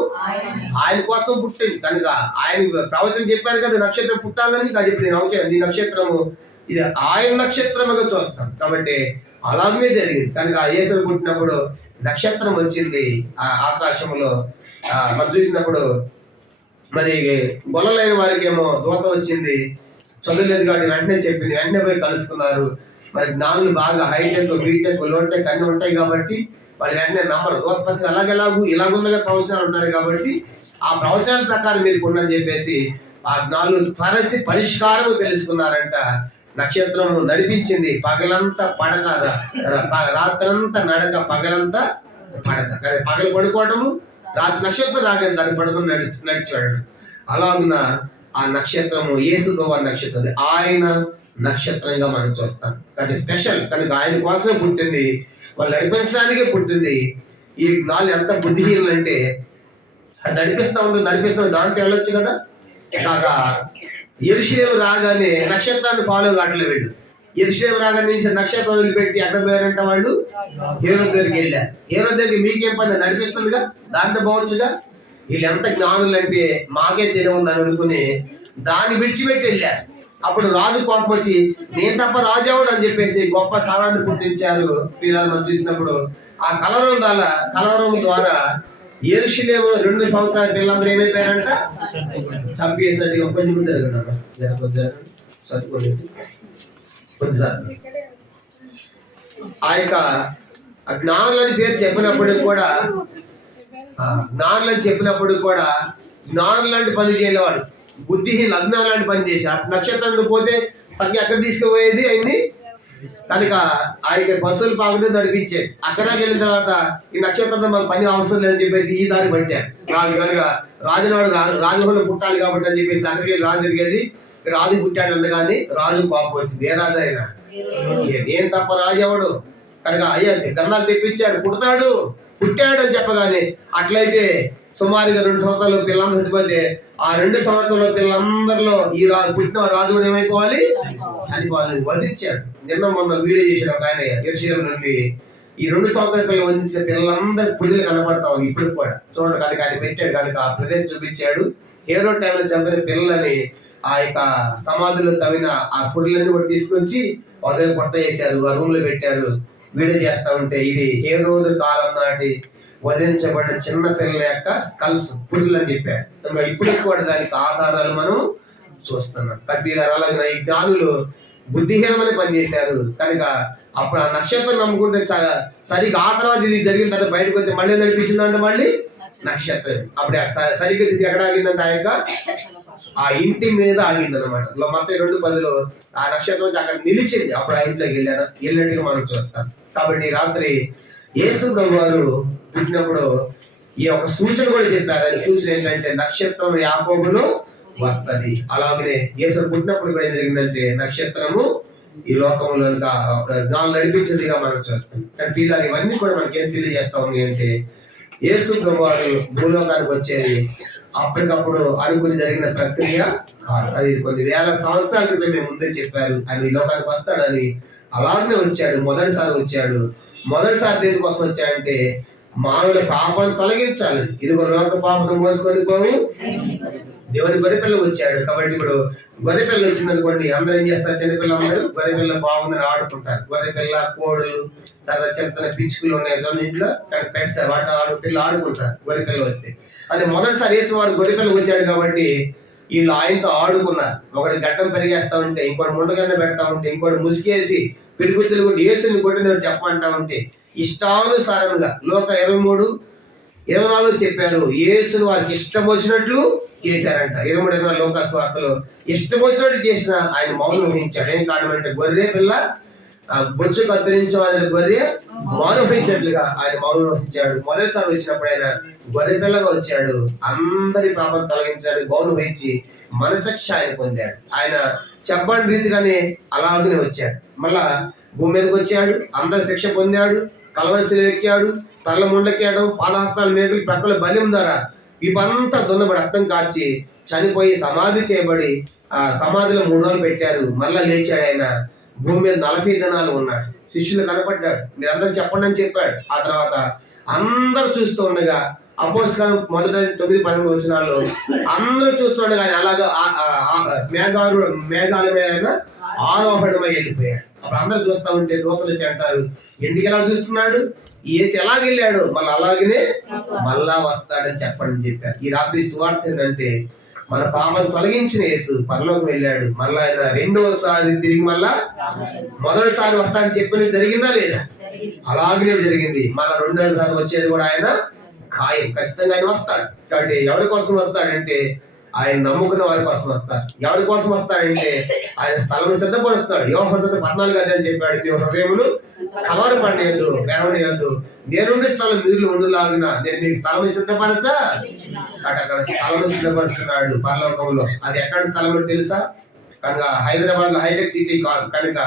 ఆయన కోసం పుట్టింది. కనుక ఆయన ప్రవచనం చెప్పారు కదా నక్షత్రం పుట్టాలని. ఇప్పుడు నీ నక్షత్రము ఇది ఆయన నక్షత్రముగా చూస్తాం. కాబట్టి అలాగనే జరిగింది. కనుక యేసు పుట్టినప్పుడు నక్షత్రం వచ్చింది ఆ ఆకాశంలో. మనం చూసినప్పుడు మరి గొల్లలైన వారికి ఏమో దూత వచ్చింది. చదువులేదు కాబట్టి వెంటనే చెప్పింది. వెంటనే పోయి కలుసుకున్నారు. మరి జ్ఞానులు బాగా హైటెక్, బీటెక్, లోటెక్ అన్ని ఉంటాయి కాబట్టి వాళ్ళు వెంటనే నమ్మరు. దూతపత్రిక ఇలాగుందగా ప్రవచనాలు ఉంటారు కాబట్టి ఆ ప్రవచనాల ప్రకారం మీరు కొండని చెప్పేసి ఆ జ్ఞానులు తరచి పరిష్కారం తెలుసుకున్నారంట. నక్షత్రం నడిపించింది. పగలంతా పడక, రాత్రంతా నడక, పగలంతా పడక. కానీ పగలు పడుకోవడము, రాత్రి నక్షత్రం రాగానే దాన్ని పడుకుని నడిచి వెళ్ళడం. అలాగున్న ఆ నక్షత్రము యేసు ప్రభువు నక్షత్రం, ఆయన నక్షత్రంగా మనం చూస్తాం. కానీ స్పెషల్, కనుక ఆయన కోసం పుట్టింది, వాళ్ళు నడిపించడానికే పుట్టింది. ఈ నాలుగు ఎంత బుద్ధిహీనులు అంటే అది నడిపిస్తా దాంట్లో వెళ్ళొచ్చు కదా. కాగా యెరూషలేము రాగానే నక్షత్రాన్ని ఫాలో కావట్లేదు వీళ్ళు. యెరూషలేము రాగానే నుంచి నక్షత్రం వదిలిపెట్టి ఎక్కడ పోయారంట వాళ్ళు? హేరోదు దగ్గరికి వెళ్ళారు. హేరోదు దగ్గరికి మీకేం పని, నడిపిస్తుందిగా, దాంట్లో పోవచ్చుగా. వీళ్ళు ఎంత జ్ఞానులు అంటే మాకే తెలియదని అనుకుని దాన్ని విడిచిపెట్టి వెళ్ళారు. అప్పుడు రాజు కోపం వచ్చి నేను తప్ప రాజు ఎవడు అని చెప్పేసి గొప్ప కలవరాన్ని పుట్టించారు. పిల్లలు మనం చూసినప్పుడు ఆ కలవరం ద్వారా యెరూషలేము 2 సంవత్సరాల పిల్లలందరూ ఏమైపోయారంట? చంపేసినట్టుగా. కొంచెం చదువుకోండి కొంచెం. ఆ యొక్క జ్ఞానులని పేరు చెప్పినప్పటికి కూడా జ్ఞానులు లాంటి పని చేయలేవాడు, బుద్ధిహీన అజ్ఞానం లాంటి పని చేశాడు. నక్షత్రంలో పోతే సంఖ్య ఎక్కడ తీసుకుపోయేది ఆయన్ని? కనుక ఆయన బస్సులు పాకుతూ నడిపించేది. అక్కడ వెళ్ళిన తర్వాత ఈ నక్షత్రంతో మనకు పని అవసరం లేదని చెప్పేసి ఈ దారి పట్టారు. కనుక రాజులో పుట్టాలి కాబట్టి అని చెప్పేసి అక్కడికి రాజు తిరిగేది. రాజు పుట్టాడు అనగానే రాజు కోపం వచ్చింది. ఏ రాజు అయినా ఏం తప్ప రాజు ఎవడు? కనుక అయ్యా గన్నాలు తెప్పించాడు, పుట్టాడు అని చెప్పగానే అట్లయితే సుమారుగా 2 సంవత్సరాలు పిల్లలందరూ చచ్చిపోతే ఆ 2 సంవత్సరాల పిల్లలందరిలో ఈ పుట్టిన రాజు కూడా ఏమైపోవాలి? చనిపోవాలని వధించాడు. మొన్న వీడియో చేశాడు ఒక ఆయన యెరూషలేము నుండి. ఈ 2 సంవత్సరాల పిల్లలు వధించిన పిల్లలందరూ పుల్లు కనబడతాం ఇప్పుడు కూడా చూడండి. కనుక ఆయన పెట్టాడు, కనుక ఆ ప్రదేశం చూపించాడు. హేరోదు టైంలో చంపిన పిల్లలని ఆ యొక్క సమాధిలో తవ్విన ఆ పురులన్నీ కూడా తీసుకొచ్చి వదిలి పొట్ట చేశారు, ఆ రూమ్ లో పెట్టారు. వీడియో చేస్తా ఉంటే ఇది హేరోదు కాలం నాటి వధించబడిన చిన్న పిల్లల యొక్క స్కల్స్, పురులు అని చెప్పాడు. ఇప్పుడు కూడా దానికి ఆధారాలు మనం చూస్తున్నాం. కాబట్టి అలాగే ఈ జ్ఞానులు బుద్ధిహీనమని పనిచేశారు. కనుక అప్పుడు ఆ నక్షత్రం నమ్ముకుంటే సరిగ్గా ఆ తర్వాత ఇది జరిగిన తర్వాత బయటకు వస్తే మళ్ళీ నడిపించిందంటే మళ్ళీ నక్షత్రం. అప్పుడు సరిగ్గా ఎక్కడ ఆగిందంటే ఆ యొక్క ఆ ఇంటి మీద ఆగిందనమాట. మత్తయి 2:10 ఆ నక్షత్రం అక్కడ నిలిచింది. అప్పుడు ఆ ఇంట్లోకి వెళ్ళినట్టుగా మనం చూస్తాం. కాబట్టి రాత్రి యేసు ప్రభు వారు పుట్టినప్పుడు ఈ ఒక సూచన కూడా చెప్పారు. అది సూచన ఏంటంటే నక్షత్రం యాకోబులో వస్తది. అలాగనే యేసు పుట్టినప్పుడు కూడా ఏం జరిగిందంటే నక్షత్రము ఈ లోకంలో జ్ఞానం నడిపించిందిగా మనం చూస్తాం. కానీ పిల్లలు ఇవన్నీ కూడా మనకి ఏం తెలియజేస్తా ఉంది అంటే యేసు ప్రభు వారు భూలోకానికి వచ్చేది అప్పటికప్పుడు అనుకుని జరిగిన ప్రక్రియ కాదు. అది కొన్ని వేల సంవత్సరాల క్రితం మేము ముందే చెప్పారు. ఆయన ఈ లోకానికి వస్తాడని. అలాగనే వచ్చాడు. మొదటిసారి దేనికోసం వచ్చాడంటే మానవుల పాపాన్ని తొలగించాలి. ఇదిగో లోక పాపను మోసుకొని పోవు దేవుని గొర్రెపిల్ల వచ్చాడు. కాబట్టి ఇప్పుడు గొర్రెపిల్ల వచ్చింది అనుకోండి, అందరూ ఏం చేస్తారు? చిన్నపిల్లలందరూ గొర్రెపిల్ల బాగుందని ఆడుకుంటారు. గొర్రెపిల్ల, కోడులు, తర్వాత చిన్న పిచ్చుకలు ఉన్నాయి చూడండి ఇంట్లో, పెట్స్ వాటి పిల్లలు ఆడుకుంటారు గొర్రెపిల్ల వస్తే. అది మొదటిసారి యేసు వారు గొర్రెపిల్ల వచ్చాడు కాబట్టి వీళ్ళు ఆయనతో ఆడుకున్నారు. ఒకటి గడ్డం పెరిగేస్తా ఉంటే, ఇంకోటి ముండగన్న పెడతా ఉంటే, ఇంకోటి ముసుగేసి పిలుగుతులు కూడా యేసుని కొట్టింది చెప్పమంటా ఉంటే ఇష్టానుసారంగా లోక 23:24 చెప్పారు. యేసును వారికి ఇష్టం వచ్చినట్లు చేశారంట. 23:24 లోక స్వార్థలో ఇష్టం వచ్చినట్లు చేసిన ఆయన మౌనం వహించాడు. ఏం కారణం అంటే గొర్రె పిల్ల బొచ్చు కత్తిరించే వాళ్ళ గొర్రె మౌనం వహించినట్లుగా ఆయన మౌనం వహించాడు. మొదటిసారి వచ్చినప్పుడు ఆయన గొర్రె పిల్లగా వచ్చాడు. అందరి పాపం తొలగించాడు. మౌనం వహించి మనసాక్షి ఆయన పొందాడు. ఆయన చెప్పని రీతిగానే అలాగనే వచ్చాడు. మళ్ళా భూమి మీదకి వచ్చాడు. అందరి శిక్ష పొందాడు. కలవరిశిల ఎక్కాడు. తల్ల ముండెక్కాడు. పాదహస్తాలు మేకులు ప్రక్కల బలి ద్వారా ఇవంతా దున్నబడి రక్తం కార్చి చనిపోయి సమాధి చేయబడి ఆ సమాధిలో 3 రోజులు పెట్టారు. మళ్ళా లేచాడు. ఆయన భూమి మీద 40 దినాలు ఉన్నాడు. శిష్యులు కనపడ్డాడు. మీరందరూ చెప్పండి అని చెప్పాడు. ఆ తర్వాత అందరూ చూస్తూ ఉండగా అపోస్తలుల మొదటి 9-11 వచనాల్లో అందరూ చూస్తుండగా ఆయన అలాగా మేఘాల మీద ఆరోహణమై వెళ్ళిపోయాడు. అప్పుడు అందరూ చూస్తా ఉంటే దూతలు వచ్చి అంటారు, ఎందుకు ఎలా చూస్తున్నాడు? యేసు ఎలాగెళ్ళాడు మళ్ళీ అలాగనే మళ్ళా వస్తాడని చెప్పండి చెప్పారు. ఈ రాత్రి సువార్త ఏంటంటే మన పాపను తొలగించిన యేసు పరలోకం వెళ్ళాడు. మళ్ళా ఆయన 2వసారి తిరిగి మళ్ళా మొదటిసారి వస్తాడని చెప్పినది జరిగిందా లేదా? అలాగనే జరిగింది. మళ్ళా 2వసారి వచ్చేది కూడా ఆయన ఖాయం. ఖచ్చితంగా ఆయన వస్తాడు. కాబట్టి ఎవరి కోసం వస్తాడంటే ఆయన నమ్ముకున్న వారి కోసం వస్తారు. ఎవరి కోసం వస్తాడంటే ఆయన స్థలం సిద్ధపరుస్తాడు. యోహాను 14 అని చెప్పాడు, నీ హృదయములు కలవరపడలేదు, బెరవనియొద్దు, నేనుండే స్థలం మీరు ఉండులాగిన నేను మీకు స్థలం సిద్ధపరచా. అక్కడ స్థలం సిద్ధపరుస్తున్నాడు పరలోకంలో. అది ఎక్కడ స్థలం తెలుసా? కనుక హైదరాబాద్ లో హైటెక్ సిటీ కాదు, కనుక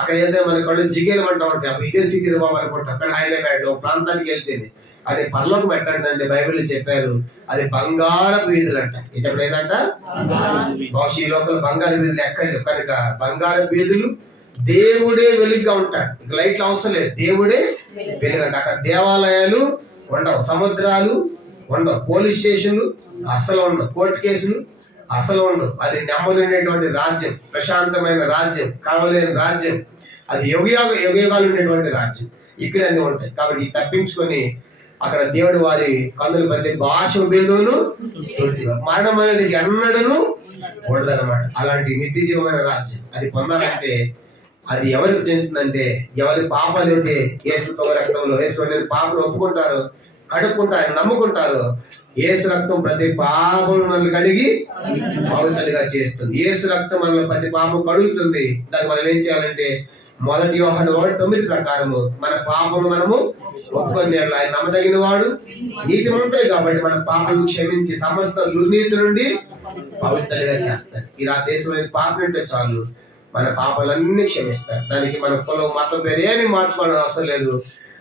అక్కడ వెళ్తే మన కళ్ళు జిగేలు అంటూ ఉంటాయి. అప్పుడు ఇదే సిటీ అనుకుంటాం. అక్కడ హైదరాబాద్ ఒక ప్రాంతానికి వెళ్తేనే అది పరలోకం పెట్టండి బైబిల్ చెప్పారు. అది బంగారపు వీధులు అంట. ఇప్పుడు ఏదంట బహుశా ఈ లోకల్ బంగారు వీధులు ఎక్కడ లేవు. కనుక బంగారపు వీధులు దేవుడే వెలుగుగా ఉంటాడు. ఇక లైట్లు అవసరం లేదు, దేవుడే వెలుగు అంట. అక్కడ దేవాలయాలు ఉండవు, సముద్రాలు ఉండవు, పోలీస్ స్టేషన్లు అసలు ఉండవు, కోర్టు కేసులు అసలు ఉండవు. అది నెమ్మదిండేటువంటి రాజ్యం, ప్రశాంతమైన రాజ్యం, కలవలేని రాజ్యం. అది యుగయుగాలు ఉండేటువంటి రాజ్యం. ఇక్కడ అన్ని ఉంటాయి. కాబట్టి తప్పించుకొని అక్కడ దేవుడు వారి కన్నులు ప్రతి భాష బిందువును మరణం అనేది ఎన్నడను ఉండదన్నమాట. అలాంటి నిత్య జీవమైన రాజ్యం అది పొందాలంటే అది ఎవరికి చెందుతుందంటే ఎవరి పాపాలు అయితే యేసు ప్రభు రక్తంలో యేసు పాపను ఒప్పుకుంటారు, కడుక్కుంటారు, నమ్ముకుంటారు. యేసు రక్తం ప్రతి పాపం కడిగి పవిత్రులుగా చేస్తుంది. యేసు రక్తం మనల్ని ప్రతి పాపం కడుగుతుంది. దానికి మనం ఏం చేయాలంటే 1 యోహాను 1:9 ప్రకారము మన పాపము మనము ఒప్పుకొని ఆయన నమ్మదగిన వాడు నీతిమంతుడు కాబట్టి మన పాపను క్షమించి సమస్త దుర్నీతి నుండి పవిత్రులుగా చేస్తారు. ఈ దేశంలో పాపం ఉంటే చాలు మన పాపాలన్నీ క్షమిస్తారు. దానికి మన కులం మతం పేరు ఏమి మార్చుకోవడం అవసరం లేదు.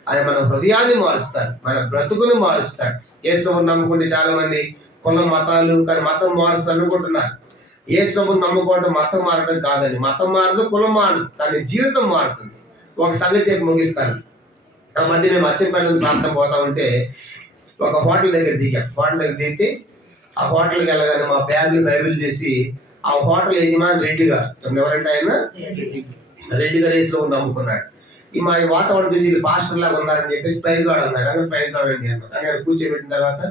ఆయన మన హృదయాన్ని మారుస్తాడు, మన బ్రతుకును మారుస్తాడు. యేసుని నమ్ముకుంటే చాలా మంది కులం మతాలు కానీ మతం మారుస్తారు అనుకుంటున్నారు. యేసుని నమ్ముకోవడం మతం మారడం కాదండి. మతం మారదు, కులం మారదు, కానీ జీవితం మారుతుంది. ఒక సంగతి చెప్పి ముగిస్తాను. ఆ మధ్య మేము అచ్చంపేట ప్రాంతం పోతా ఉంటే ఒక హోటల్ దగ్గర దిగాం. హోటల్ దగ్గర దిగితే ఆ హోటల్కి వెళ్ళగానే మా బ్యాగులు బైబిల్ చేసి ఆ హోటల్ యజమాని రెడ్డి గారు, ఎవరంటే ఆయన రెడ్డి గారు యేసుని నమ్ముకున్నాడు. ఈ మా వాతావరణం చూసి పాస్టర్ లాగా ఉన్నారని చెప్పేసి ప్రైజ్ వాడు అన్నాడు. అందరూ ప్రైజ్ వాడండి అన్నారు. ఆయన కూర్చోబెట్టిన తర్వాత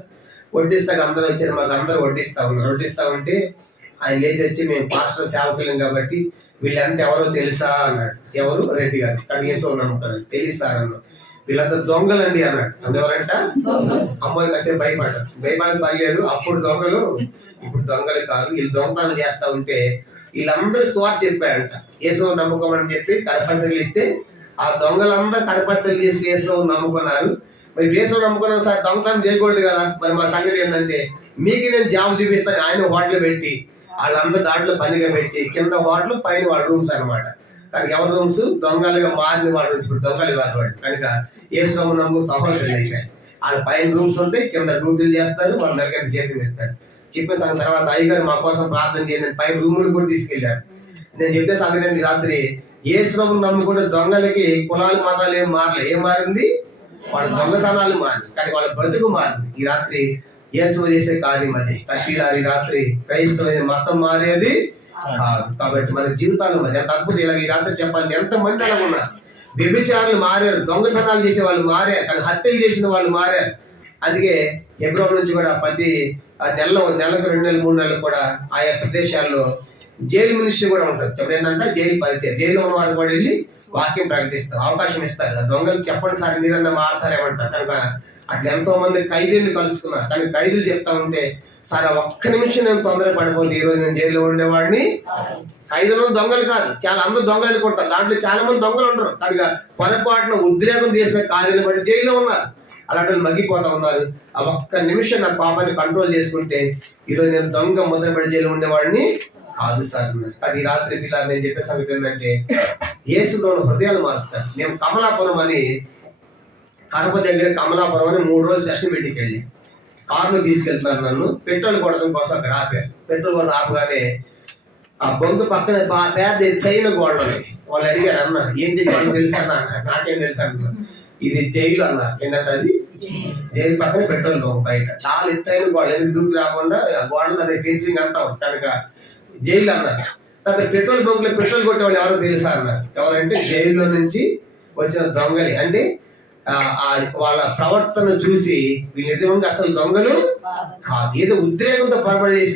వడ్డిస్తాక అందరూ వచ్చారు. మాకు అందరూ వడ్డిస్తా ఉన్నారు. వడ్డిస్తా ఉంటే ఆయన లేచి వచ్చి మేము పాస్టర్ సేవకులం కాబట్టి వీళ్ళంతా ఎవరో తెలుసా అన్నాడు. ఎవరు? రెడ్డి గారు. కానీ యేసు నమ్ముకున్నాడు. తెలుస్తారు అన్నాడు. వీళ్ళంతా దొంగలండి అన్నాడు. ఎవరంట? అమ్మని కాసేపు భయపడ్డారు. భయపడదు పర్లేదు, అప్పుడు దొంగలు ఇప్పుడు దొంగలు కాదు. వీళ్ళు దొంగతనాలు చేస్తా ఉంటే వీళ్ళందరూ స్వార్ చెప్పాడంట. యేసు నమ్ముకోమని చెప్పి కరపత్రికలు ఇస్తే ఆ దొంగలందరూ కరపత్రికలు చేసి యేసు నమ్ముకున్నారు. మరి యేసు నమ్ముకున్నాను సార్, దొంగతనం చేయకూడదు కదా. మరి మా సంగతి ఏంటంటే మీకు నేను జాబ్ చూపిస్తాను. ఆయన హోటల్ పెట్టి వాళ్ళందరూ దాంట్లో పనిగా పెట్టి కింద హోటల్ పైన వాళ్ళ రూమ్స్ అనమాట. కానీ ఎవరి రూమ్స్ దొంగలుగా మారిన వాళ్ళ రూమ్స్. ఇప్పుడు దొంగలు కాదు వాడు. కనుక యేసు నమ్ము సహోదరులు అయితే వాళ్ళ పైన రూమ్స్ ఉంటాయి, కింద డ్యూటీలు చేస్తారు, వాళ్ళ దగ్గర జీతం ఇస్తాడు. చెప్పిన సంగతి తర్వాత అయ్యగారు మా కోసం ప్రార్థన చేయండి పైన రూములు కూడా తీసుకెళ్లారు. నేను చెప్పే సంగతి రాత్రి యేసు నమ్ముకుంటే దొంగలకి కులాలు మతాలు ఏం మారలే. ఏం మారింది? వాళ్ళ దొంగతనాలు మారింది, కానీ వాళ్ళ బ్రతుకు మారింది. ఈ రాత్రి యేసు చేసే కార్యం అది. ఈ రాత్రి క్రైస్తవ మతం మారేది కాదు. కాబట్టి మన జీవితాలు మరి ఎంత అద్భుతం. ఇలా ఈ రాత్రి చెప్పాలి, ఎంతమంది అలా ఉన్నారు. వ్యభిచారులు మారారు, దొంగతనాలు చేసే వాళ్ళు మారారు, కానీ హత్యలు చేసిన వాళ్ళు మారారు. అందుకే ఎబ్రోన్ నుంచి కూడా ప్రతి నెలకు 2 నెలలు 3 నెలలు కూడా ఆయా ప్రదేశాల్లో జైలు మినిస్ట్రీ కూడా ఉంటుంది. చెప్పడం ఏంటంటే జైలు పరిచయం, జైలు ఉన్న వారు కూడా వెళ్ళి వాక్యం ప్రకటిస్తారు, అవకాశం ఇస్తారు. దొంగలు చెప్పండి సార్ మీరన్నా మారుతారేమంటారు. కనుక అట్లా ఎంతో మంది ఖైదీలు కలుసుకున్నారు. కానీ ఖైదీలు చెప్తా ఉంటే సార్ ఒక్క నిమిషం నేను తొందర పడిపోతే ఈ రోజు నేను జైల్లో ఉండేవాడిని. ఖైదీలో దొంగలు కాదు, చాలా అందరూ దొంగలు అనుకుంటారు. దాంట్లో చాలా మంది దొంగలు ఉంటారు. కనుక పొరపాటున ఉద్రేకం చేసిన కార్యాలను బట్టి జైల్లో ఉన్నారు. అలాంటి వాళ్ళు మగ్గిపోతా ఉన్నారు. ఆ ఒక్క నిమిషం నా పాపాన్ని కంట్రోల్ చేసుకుంటే ఈరోజు నేను దొంగ మొదలుపడి జైలు ఉండేవాడిని కాదు సార్. అది రాత్రి పిల్లలు నేను చెప్పే సంగతి ఏంటంటే యేసులో హృదయాలు మారుస్తారు. మేము కమలాపురం అని కడప దగ్గర కమలాపురం అని 3 రోజులు స్పెషల్ మీటింగ్కి వెళ్ళి కారులో తీసుకెళ్తున్నారు. నన్ను పెట్రోల్ కొట్టడం కోసం అక్కడ ఆపారు. పెట్రోల్ కొట్టడం ఆపగానే ఆ బొంగు పక్కన పేద ఎత్తైన గోడలు. వాళ్ళు అడిగారు, అన్న ఏంటి నీకు తెలుసా అన్న. నాకేం తెలుసా అన్న. ఇది జైలు అన్నారు. ఏంటంటే అది జైలు పక్కన పెట్రోల్ బంక్ బయట చాలా ఎత్తైన గోడలు, ఎందుకు దూకి రాకుండా ఆ గోడలు అనే ఫెన్సింగ్ అంతా ఉంది. కనుక జైలు అన్నారు. తర్వాత పెట్రోల్ బంక్ లో పెట్రోల్ కొట్టే వాళ్ళు ఎవరో తెలుసా అన్నారు. ఎవరంటే జైల్లో నుంచి వచ్చిన దొంగలి. అంటే వాళ్ళ ప్రవర్తన చూసి వీళ్ళు నిజంగా అసలు దొంగలు కాదు, ఏదో ఉద్రేకంతో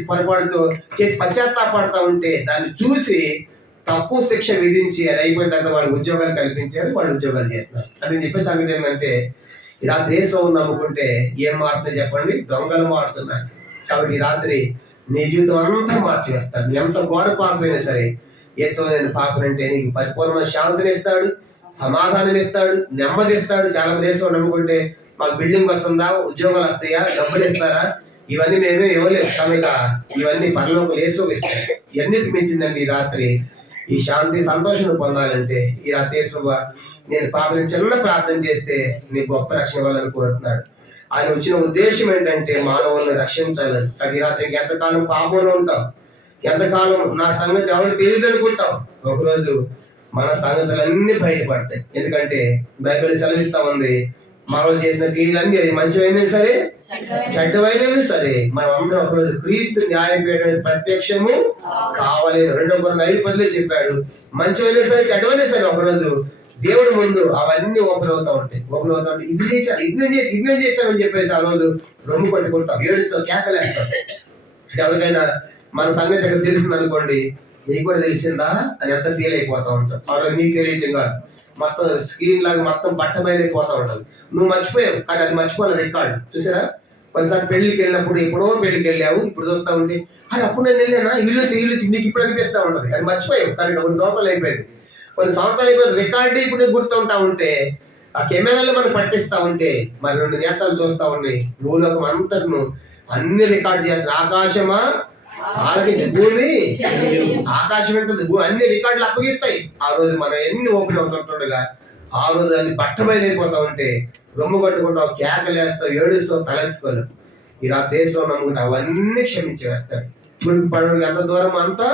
పొరపాటుతో చేసి పశ్చాత్తాపడతా ఉంటే దాన్ని చూసి తక్కువ శిక్ష విధించి అది అయిపోయిన తర్వాత వాళ్ళు ఉద్యోగాలు కల్పించారు, వాళ్ళు ఉద్యోగాలు చేస్తున్నారు. అని చెప్పే సంగతి ఏంటంటే ఇలా దేశం నమ్ముకుంటే ఏం మారుతుంది చెప్పండి? దొంగలు మారుతున్నారు. కాబట్టి ఈ రాత్రి నీ జీవితం అంతా మార్చేస్తాడు. నీ ఎంత ఘోర పాపమైనా సరే యేసు నేను పాపనంటే నీకు పరిపూర్ణమైన శాంతిని ఇస్తాడు, సమాధానం ఇస్తాడు, నెమ్మది ఇస్తాడు. చాలా మంది యేసు నమ్ముకుంటే మాకు బిల్డింగ్ వస్తుందా, ఉద్యోగాలు వస్తాయా, డబ్బులు ఇస్తారా, ఇవన్నీ మేమే ఇవ్వలేదు కనుక ఇవన్నీ పరలోకం యేసు ఇస్తాడు. ఎన్నిటికి మించిందండి ఈ రాత్రి ఈ శాంతి సంతోషం పొందాలంటే ఈ రాత్రి యేసు నేను పాపని చిన్న ప్రార్థన చేస్తే నీ గొప్ప రక్షణ ఇవ్వాలని కోరుతున్నాడు. ఆయన వచ్చిన ఉద్దేశం ఏంటంటే మానవులను రక్షించాలని. కానీ ఈ రాత్రికి ఎంతకాలం పాపంలో ఉంటాం, ఎంతకాలం నా సంగతి ఎవరికి తెలియదు అనుకుంటాం. ఒకరోజు మన సంగతులన్నీ బయటపడతాయి. ఎందుకంటే బైబిల్ సెలవిస్తా ఉంది, మనం చేసిన క్రియలన్నీ అది మంచివైనా సరే చెడ్డవైనా సరే మనం అందరం ఒకరోజు క్రీస్తు న్యాయపీఠం ప్రత్యక్షము కావాలని 2 Corinthians 5:10 చెప్పాడు. మంచివైనా సరే చెడ్డవైనా సరే ఒకరోజు దేవుడి ముందు అవన్నీ ఓపెన్ అవుతా ఉంటాయి. ఇది చేశాను, ఇది నేను చేశానని చెప్పేసి ఆ రోజు రొమ్ము పట్టుకుంటాం, ఏడుస్తాం, కేకలేస్తాం. ఎవరికైనా మన సంగతి ఎక్కడ తెలిసింది అనుకోండి, నీకు కూడా తెలిసిందా అని ఎంత ఫీల్ అయిపోతా ఉంటాం. ఆ రోజు నీకు తెలియటం కాదు, మొత్తం స్క్రీన్ లాగా మొత్తం బట్ట బయలైపోతా ఉంటుంది. నువ్వు మర్చిపోయావు కానీ అది మర్చిపోవాలి రికార్డు. చూసారా, కొన్నిసార్లు పెళ్లికి వెళ్ళినప్పుడు ఎప్పుడో పెళ్లికి వెళ్ళావు, ఇప్పుడు చూస్తా ఉంటే అది అప్పుడు నేను వెళ్ళానా, ఇల్లు నీకు ఇప్పుడు అనిపిస్తా ఉంటుంది. అది మర్చిపోయావు కానీ కొన్ని సంవత్సరాలు అయిపోయింది. రికార్డు ఇప్పుడు గుర్తు ఉంటా ఉంటే ఆ కెమెరాలో మనం పట్టిస్తా ఉంటే మరి 2 నేత్రాలు చూస్తా ఉన్నాయి. భూలోకం అంతను అన్ని రికార్డు చేస్తాయి. ఆకాశమా ఆలకించే, భూమి ఆకాశం ఏంటది, అన్ని రికార్డులు అప్పగిస్తాయి. ఆ రోజు మనం ఎన్ని ఓపెన్ అవుతుంటుండగా ఆ రోజు అన్ని బట్టబయలైపోతా ఉంటే రొమ్ము కట్టుకుంటావు, కేకలు వేస్తావు, ఏడుస్తావు, తలెత్తుకోలేవు. ఈ రాత్రి యేసులో నమ్ముకుంటే అవన్నీ క్షమించి వేస్తాడు. పడవకి ఎంత దూరం అంతా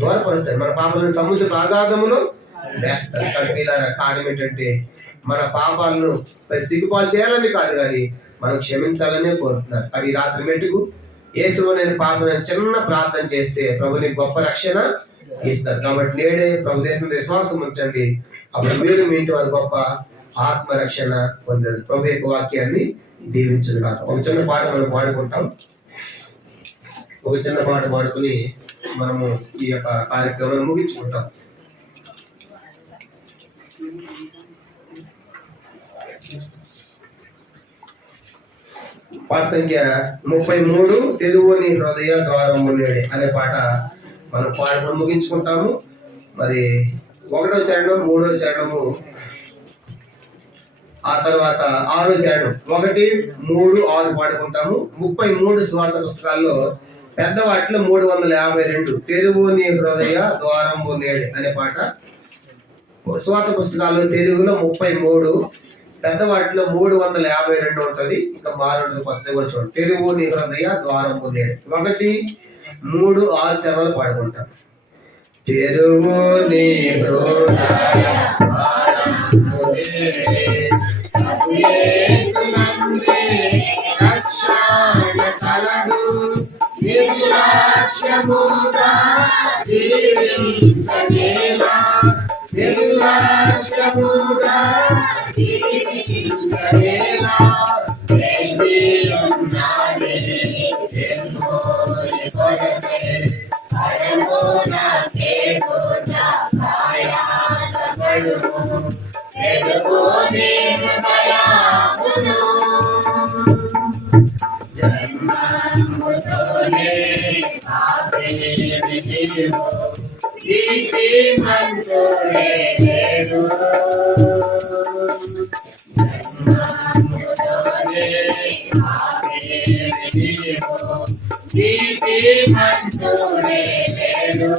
దూరపరుస్తాడు. మన పాపాలను సముద్ర అగాధములో వేస్తాడు. కానీ కారణం ఏంటంటే మన పాపాలను సిగ్గుపాలు చేయాలని కాదు కానీ మనం క్షమించాలనే కోరుతున్నారు. కానీ ఈ రాత్రి మెట్టుకు యేసులో నేను పాపను చిన్న ప్రార్థన చేస్తే ప్రభుని గొప్ప రక్షణ ఇస్తారు. కాబట్టి నేడే ప్రభు దేశం విశ్వాసం ఉంచండి, అప్పుడు మీరు మీ ఇంటి వారి గొప్ప ఆత్మరక్షణ పొందారు. ప్రభు యొక్క వాక్యాన్ని దీవించదు కాక. ఒక చిన్న పాట మనం పాడుకుంటాం. ఒక చిన్న పాట పాడుకుని మనము ఈ యొక్క కార్యక్రమాన్ని ముగించుకుంటాం. పాట సంఖ్య 33, తెలుగుని హృదయ ద్వారము నేడే అనే పాట మనం పాడుకుని ముగించుకుంటాము. మరి 1వ చరణం, 3వ చరణము, ఆ తర్వాత 6వ చరణం, 1, 3, 6 పాడుకుంటాము. 33 సువార్త పుస్తకాల్లో పెద్ద వాటిలో 352 తెలుగుని హృదయ ద్వారము నేడే అనే పాట. సువార్త పుస్తకాల్లో తెలుగులో 33, పెద్ద వాటిలో 352 ఉంటుంది. ఇంకా మారుంటుంది కొత్త కూడా చూడండి. తెలుగుని హృదయ ద్వారము నేడే 1, 3, 6 చరణాలు పాడుకుంటాం. తెరువుని హృదయ ద్వారము నేడే రక్షణ కలదు, నిర్లక్ష్యముగా జీవించనేలా, నిర్లక్ష్యముగా జీవించనేలా ఉన్నది ఎన్నోని కొరకే అయమున కేతున కాయాలబడుము తెలుగుని హృదయమును జన్మముతోనే ఆపేది నీవు, నీతి మంతుడే లేడు. జన్మముతోనే ఆపేది నీవు, నీతి మంతుడే లేడు.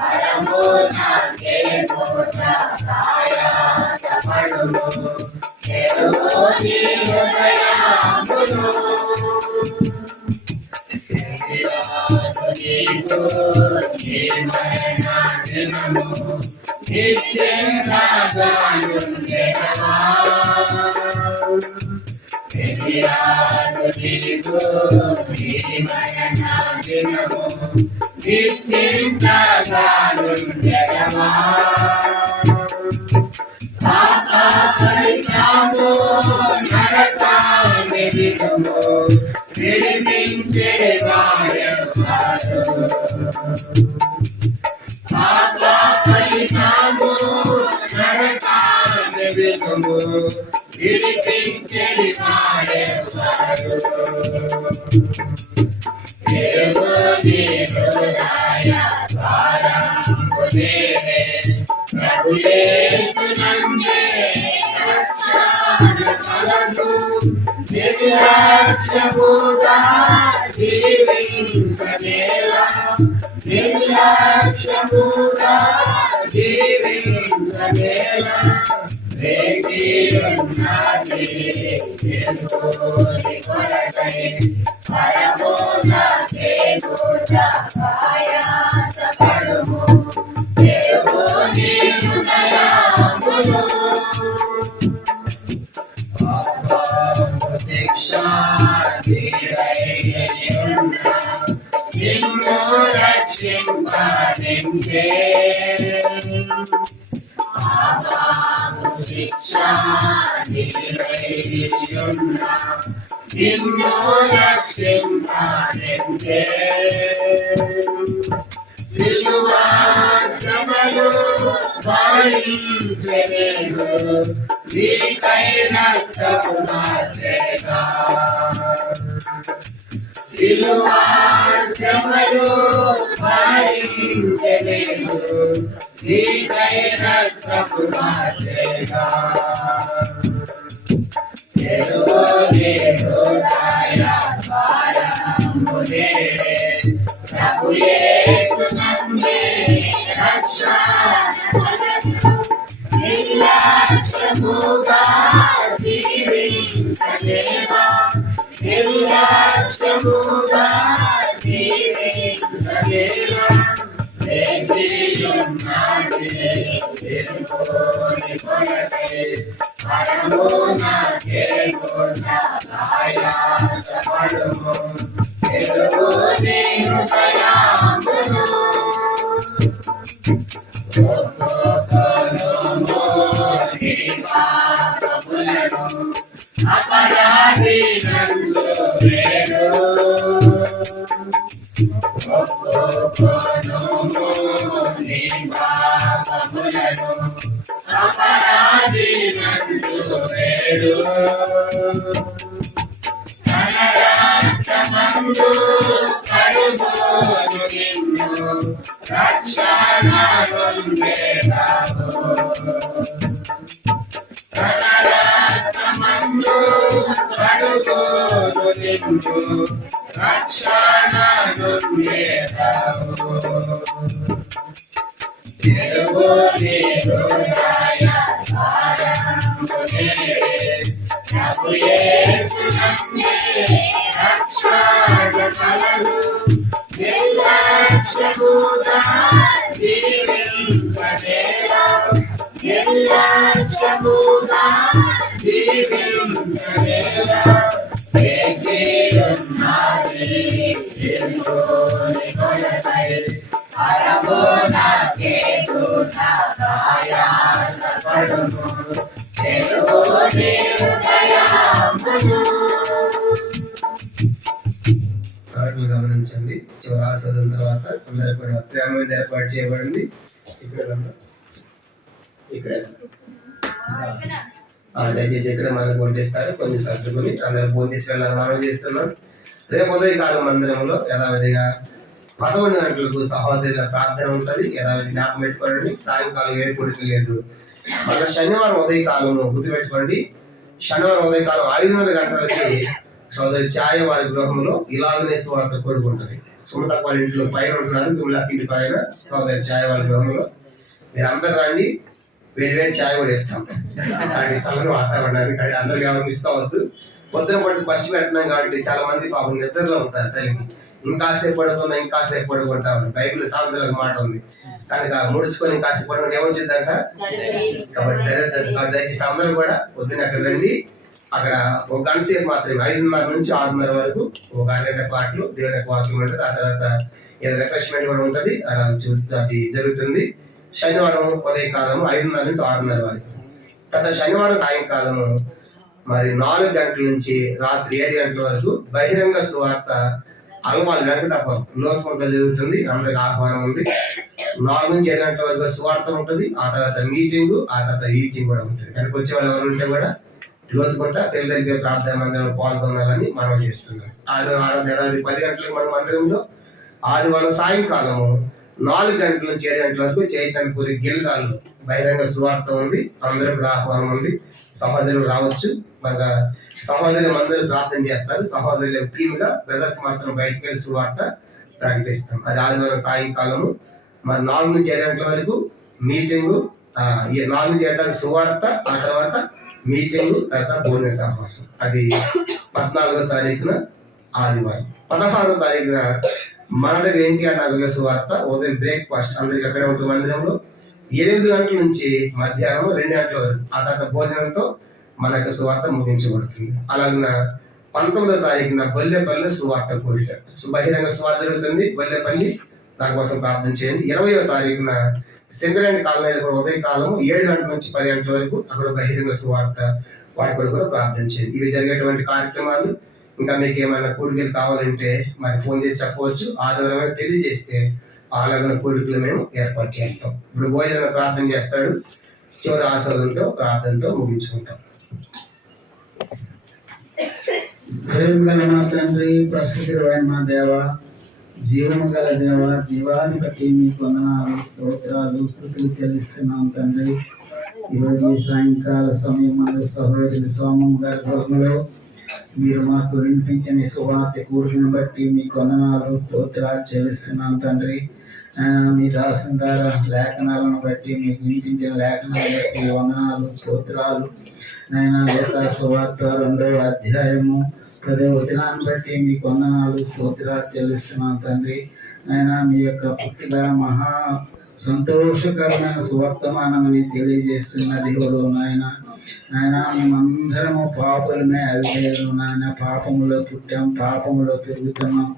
పరము నాకే తోట ప్రయాసపడుము ఎరుగోని హృదయమును నీకు నీ మరణ దినము నిశ్చింతగానుండెదవా నీకు నీ మరణ దినము నిశ్చింతగానుండెదవా పాప ఫలితము నరకాన్ని దినము విడిపించే వారెవ్వరు పాప ఫలితము నరకాన్ని దినము విడిపించే వారెవ్వరు ఎరుగని హృదయ ద్వారము నేనే ప్రభు యేసునందే రక్షణ కలదు నిర్లక్ష్యముగా జీవించనేలా నిర్లక్ష్యముగా జీవించనేలా వేచియున్నది ఎరుగని కొరకై పరము నాకే తోట ప్రయాసపడుము ఎరుగని హృదయమును శిక్షా నిన్ను రక్షింపనించే శిక్షా నిన్ను రక్షింపనించే సిలువా శ్రమలు భరించెను నీకై రక్తము మార్చెగా సిలువా శ్రమలు భరించెను నీకై రక్తము మార్చెగా ఎరుగని హృదయ ద్వారము నేనే ప్రభు యేసునందే రక్షణ కలదు నిర్లక్ష్యముగా జీవించనేలా నిర్లక్ష్యముగా జీవించనేలా వేచియున్నది ఎరుగని కొరకై పరము నాకే తోట ప్రయాసపడుము ఎరుగని హృదయమును అపరాధి నందు వేడు నీ పాపములను అపరాధి నందు వేడు తన రక్తమందు కడుగోను నిన్ను రక్షణ నొందెదవు తన రక్తమందు కడుగోను నిన్ను రక్షణ నొందెదవు ఎరుగని హృదయ ద్వారము నేనే ప్రభు యేసునందే రక్షణ కలదు నిర్లక్ష్యముగా జీవించనేలా నిర్లక్ష్యముగా జీవించనేలా వేచియున్నది ఎరుగని కొరకై పరము నాకే తోట ప్రయాసపడుము ఎరుగని హృదయమును వాటిని గమనించండి. చివరి ఆస్వాదం తర్వాత అందరూ కూడా ప్రేమ మీద ఏర్పాటు చేయబడింది. ఇక్కడ దయచేసి ఇక్కడ మనకు భోజేస్తారు. కొంచెం సర్దుకుని అందరూ భోజేసి వెళ్ళాలని మనం చేస్తున్నాం. రేపు ఉదయ కాలం మందిరంలో యథావిధిగా 11 గంటలకు సహోదరుల ప్రార్థన ఉంటుంది. యథావిధి జ్ఞాపకం పెట్టుకోండి. సాయంకాలం 7 లేదు. మన శనివారం ఉదయకాలం గుర్తుపెట్టుకోండి. శనివారం ఉదయకాలం 5:30 గంటలకి సోదరి ఛాయ వారి గృహంలో ఇలాగనే సువార్త కూడుకుంటుంది. సుమత వాళ్ళ ఇంట్లో పైన ఉంటున్నారు, గుమ్లాకి ఇంటి పైన సోదరి ఛాయ్ వాళ్ళ గృహంలో. మీరు అందరు రండి, వేడి ఛాయ్ కూడా ఇస్తాం. కాబట్టి చల్లని వాతావరణానికి అందరికి ఎవరు మిస్ అవ్వద్దు. పొద్దున పట్టు ఫస్ట్ పెట్టినాం కాబట్టి చాలా మంది పాపం నిద్రలో ఉంటారు. చలికి ఇంకాసేపు పడుకుంటా ఉంది. బైబిల్ సామెతలకు మాట ఉంది, కనుక ముడుచుకొని ఇంకాసేపు పడుకుంటే ఏమొచ్చిందంట. కాబట్టి దయచేసి అందరూ కూడా పొద్దున్న అక్కడ రండి. అక్కడ ఒక గంట సేపు మాత్రమే 5:30 నుంచి 6:30 వరకు ఒక అరగంట పాటలు దేవుని యొక్క వాక్యం ఉంటుంది. ఆ తర్వాత ఏదో రిఫ్రెష్మెంట్ కూడా ఉంటుంది, అలా అది జరుగుతుంది. శనివారం ఉదయకాలము 5:30 నుంచి 6:30 వరకు. తర్వాత శనివారం సాయంకాలము మరి 4 గంటల నుంచి రాత్రి 7 గంటల వరకు బహిరంగ సువార్త అల్వాల్ వెంకటప్పం లోకంలో జరుగుతుంది. అందరికి ఆహ్వానం ఉంది. 4 నుంచి 7 గంటల వరకు సువార్త ఉంటుంది. ఆ తర్వాత మీటింగ్, ఆ తర్వాత ఈటింగ్ కూడా ఉంటుంది. కనుక వచ్చే వాళ్ళు ఎవరు ఉంటే కూడా లోతుకుంటా పిల్లలకి ప్రార్థన మందిరంలో పాల్గొనాలని మనం చేస్తున్నాం. ఆదివారం 10 గంటలకు మన మందిరంలో, ఆదివారం సాయంకాలము 4 గంటల నుంచి 7 గంటల వరకు చైతన్యపూరి గిల్గాల్లో బహిరంగ సువార్త ఉంది. అందరూ కూడా ఆహ్వానం ఉంది. సహోదరులు రావచ్చు. బాగా సహోదరులు అందరూ ప్రార్థన చేస్తారు. సహోదరుల టీమ్ గా బ్రదర్స్ మాత్రం బయటకు వెళ్ళి సువార్త ప్రకటిస్తాం. అది ఆదివారం సాయంకాలము మరి 4 నుంచి 7 గంటల వరకు మీటింగు, 4 నుంచి 7 గంటలకు సువార్త, ఆ తర్వాత మీటింగ్, తర్వాత భోజన సమావేశం. అది 14వ తారీఖున ఆదివారం. 16వ తారీఖున మన దగ్గర ఎన్టీఆర్ నగర్లో సువార్త ఉదయం బ్రేక్ఫాస్ట్ అందరికి అక్కడే ఉంటుంది మందిరంలో. 8 గంటల నుంచి మధ్యాహ్నం 2 గంటల వరకు. ఆ తర్వాత భోజనంతో మన యొక్క సువార్త ముగించబడుతుంది. అలాగిన 19వ తారీఖున బొల్లెపల్లి సువార్త కూడిక బహిరంగ సువార్త జరుగుతుంది. బొల్లెపల్లి దానికోసం ప్రార్థన చేయండి. 20వ తారీఖున సింగరేణి కాలనీలో కూడా ఉదయకాలం 7 గంటల నుంచి 10 గంటల వరకు అక్కడ బహిరంగ సువార్త, వాటి కూడా ప్రార్థన చేయండి. ఇవి జరిగేటువంటి కార్యక్రమాలు. ఇంకా మీకు ఏమైనా కోరికలు కావాలంటే మరి ఫోన్ చేసి చెప్పవచ్చు. ఆదివారం తెలియజేస్తే అలాగిన కోరికలు మేము ఏర్పాటు చేస్తాం. ఇప్పుడు భోజన ప్రార్థన చేస్తాడు. చివరి ఆశీర్వాదంతో ప్రార్థనతో ముగించుకుంటాం. మా తండ్రి, పరిశుద్ధుడైన మా దేవ, జీవము గల దేవ, జీవాన్ని బట్టి మీకు వందనాలు, స్తోత్రాలు, స్తుతులు చెల్లిస్తున్నాం తండ్రి. ఈరోజు ఈ సాయంకాల సమయం సహోదరి సోమం గారి గృహంలో మీరు మాకు వినిపించని సువార్త కూడికను బట్టి మీకు వందనాలు, స్తోత్రాలు చెల్లిస్తున్నాం తండ్రి. మీ దాసం ద్వారా లేఖనాలను బట్టి మీకు వినిపించిన లేఖనాలను బట్టి వందనాలు, స్తోత్రాలు. నైనా లూకా సువార్త 2వ అధ్యాయము 10వ వచనాన్ని బట్టి మీకు వందనాలు, స్తోత్రాలు చెల్లిస్తున్నాం తండ్రి. నైనా మీ యొక్క పుట్టిగా మహా సంతోషకరమైన సువర్తమానమని తెలియజేస్తున్న దేవుడు నాయన. మేమందరము పాపులమే, అవిధేయులు నాయన. పాపములో పుట్టాం, పాపములో పెరుగుతున్నాం.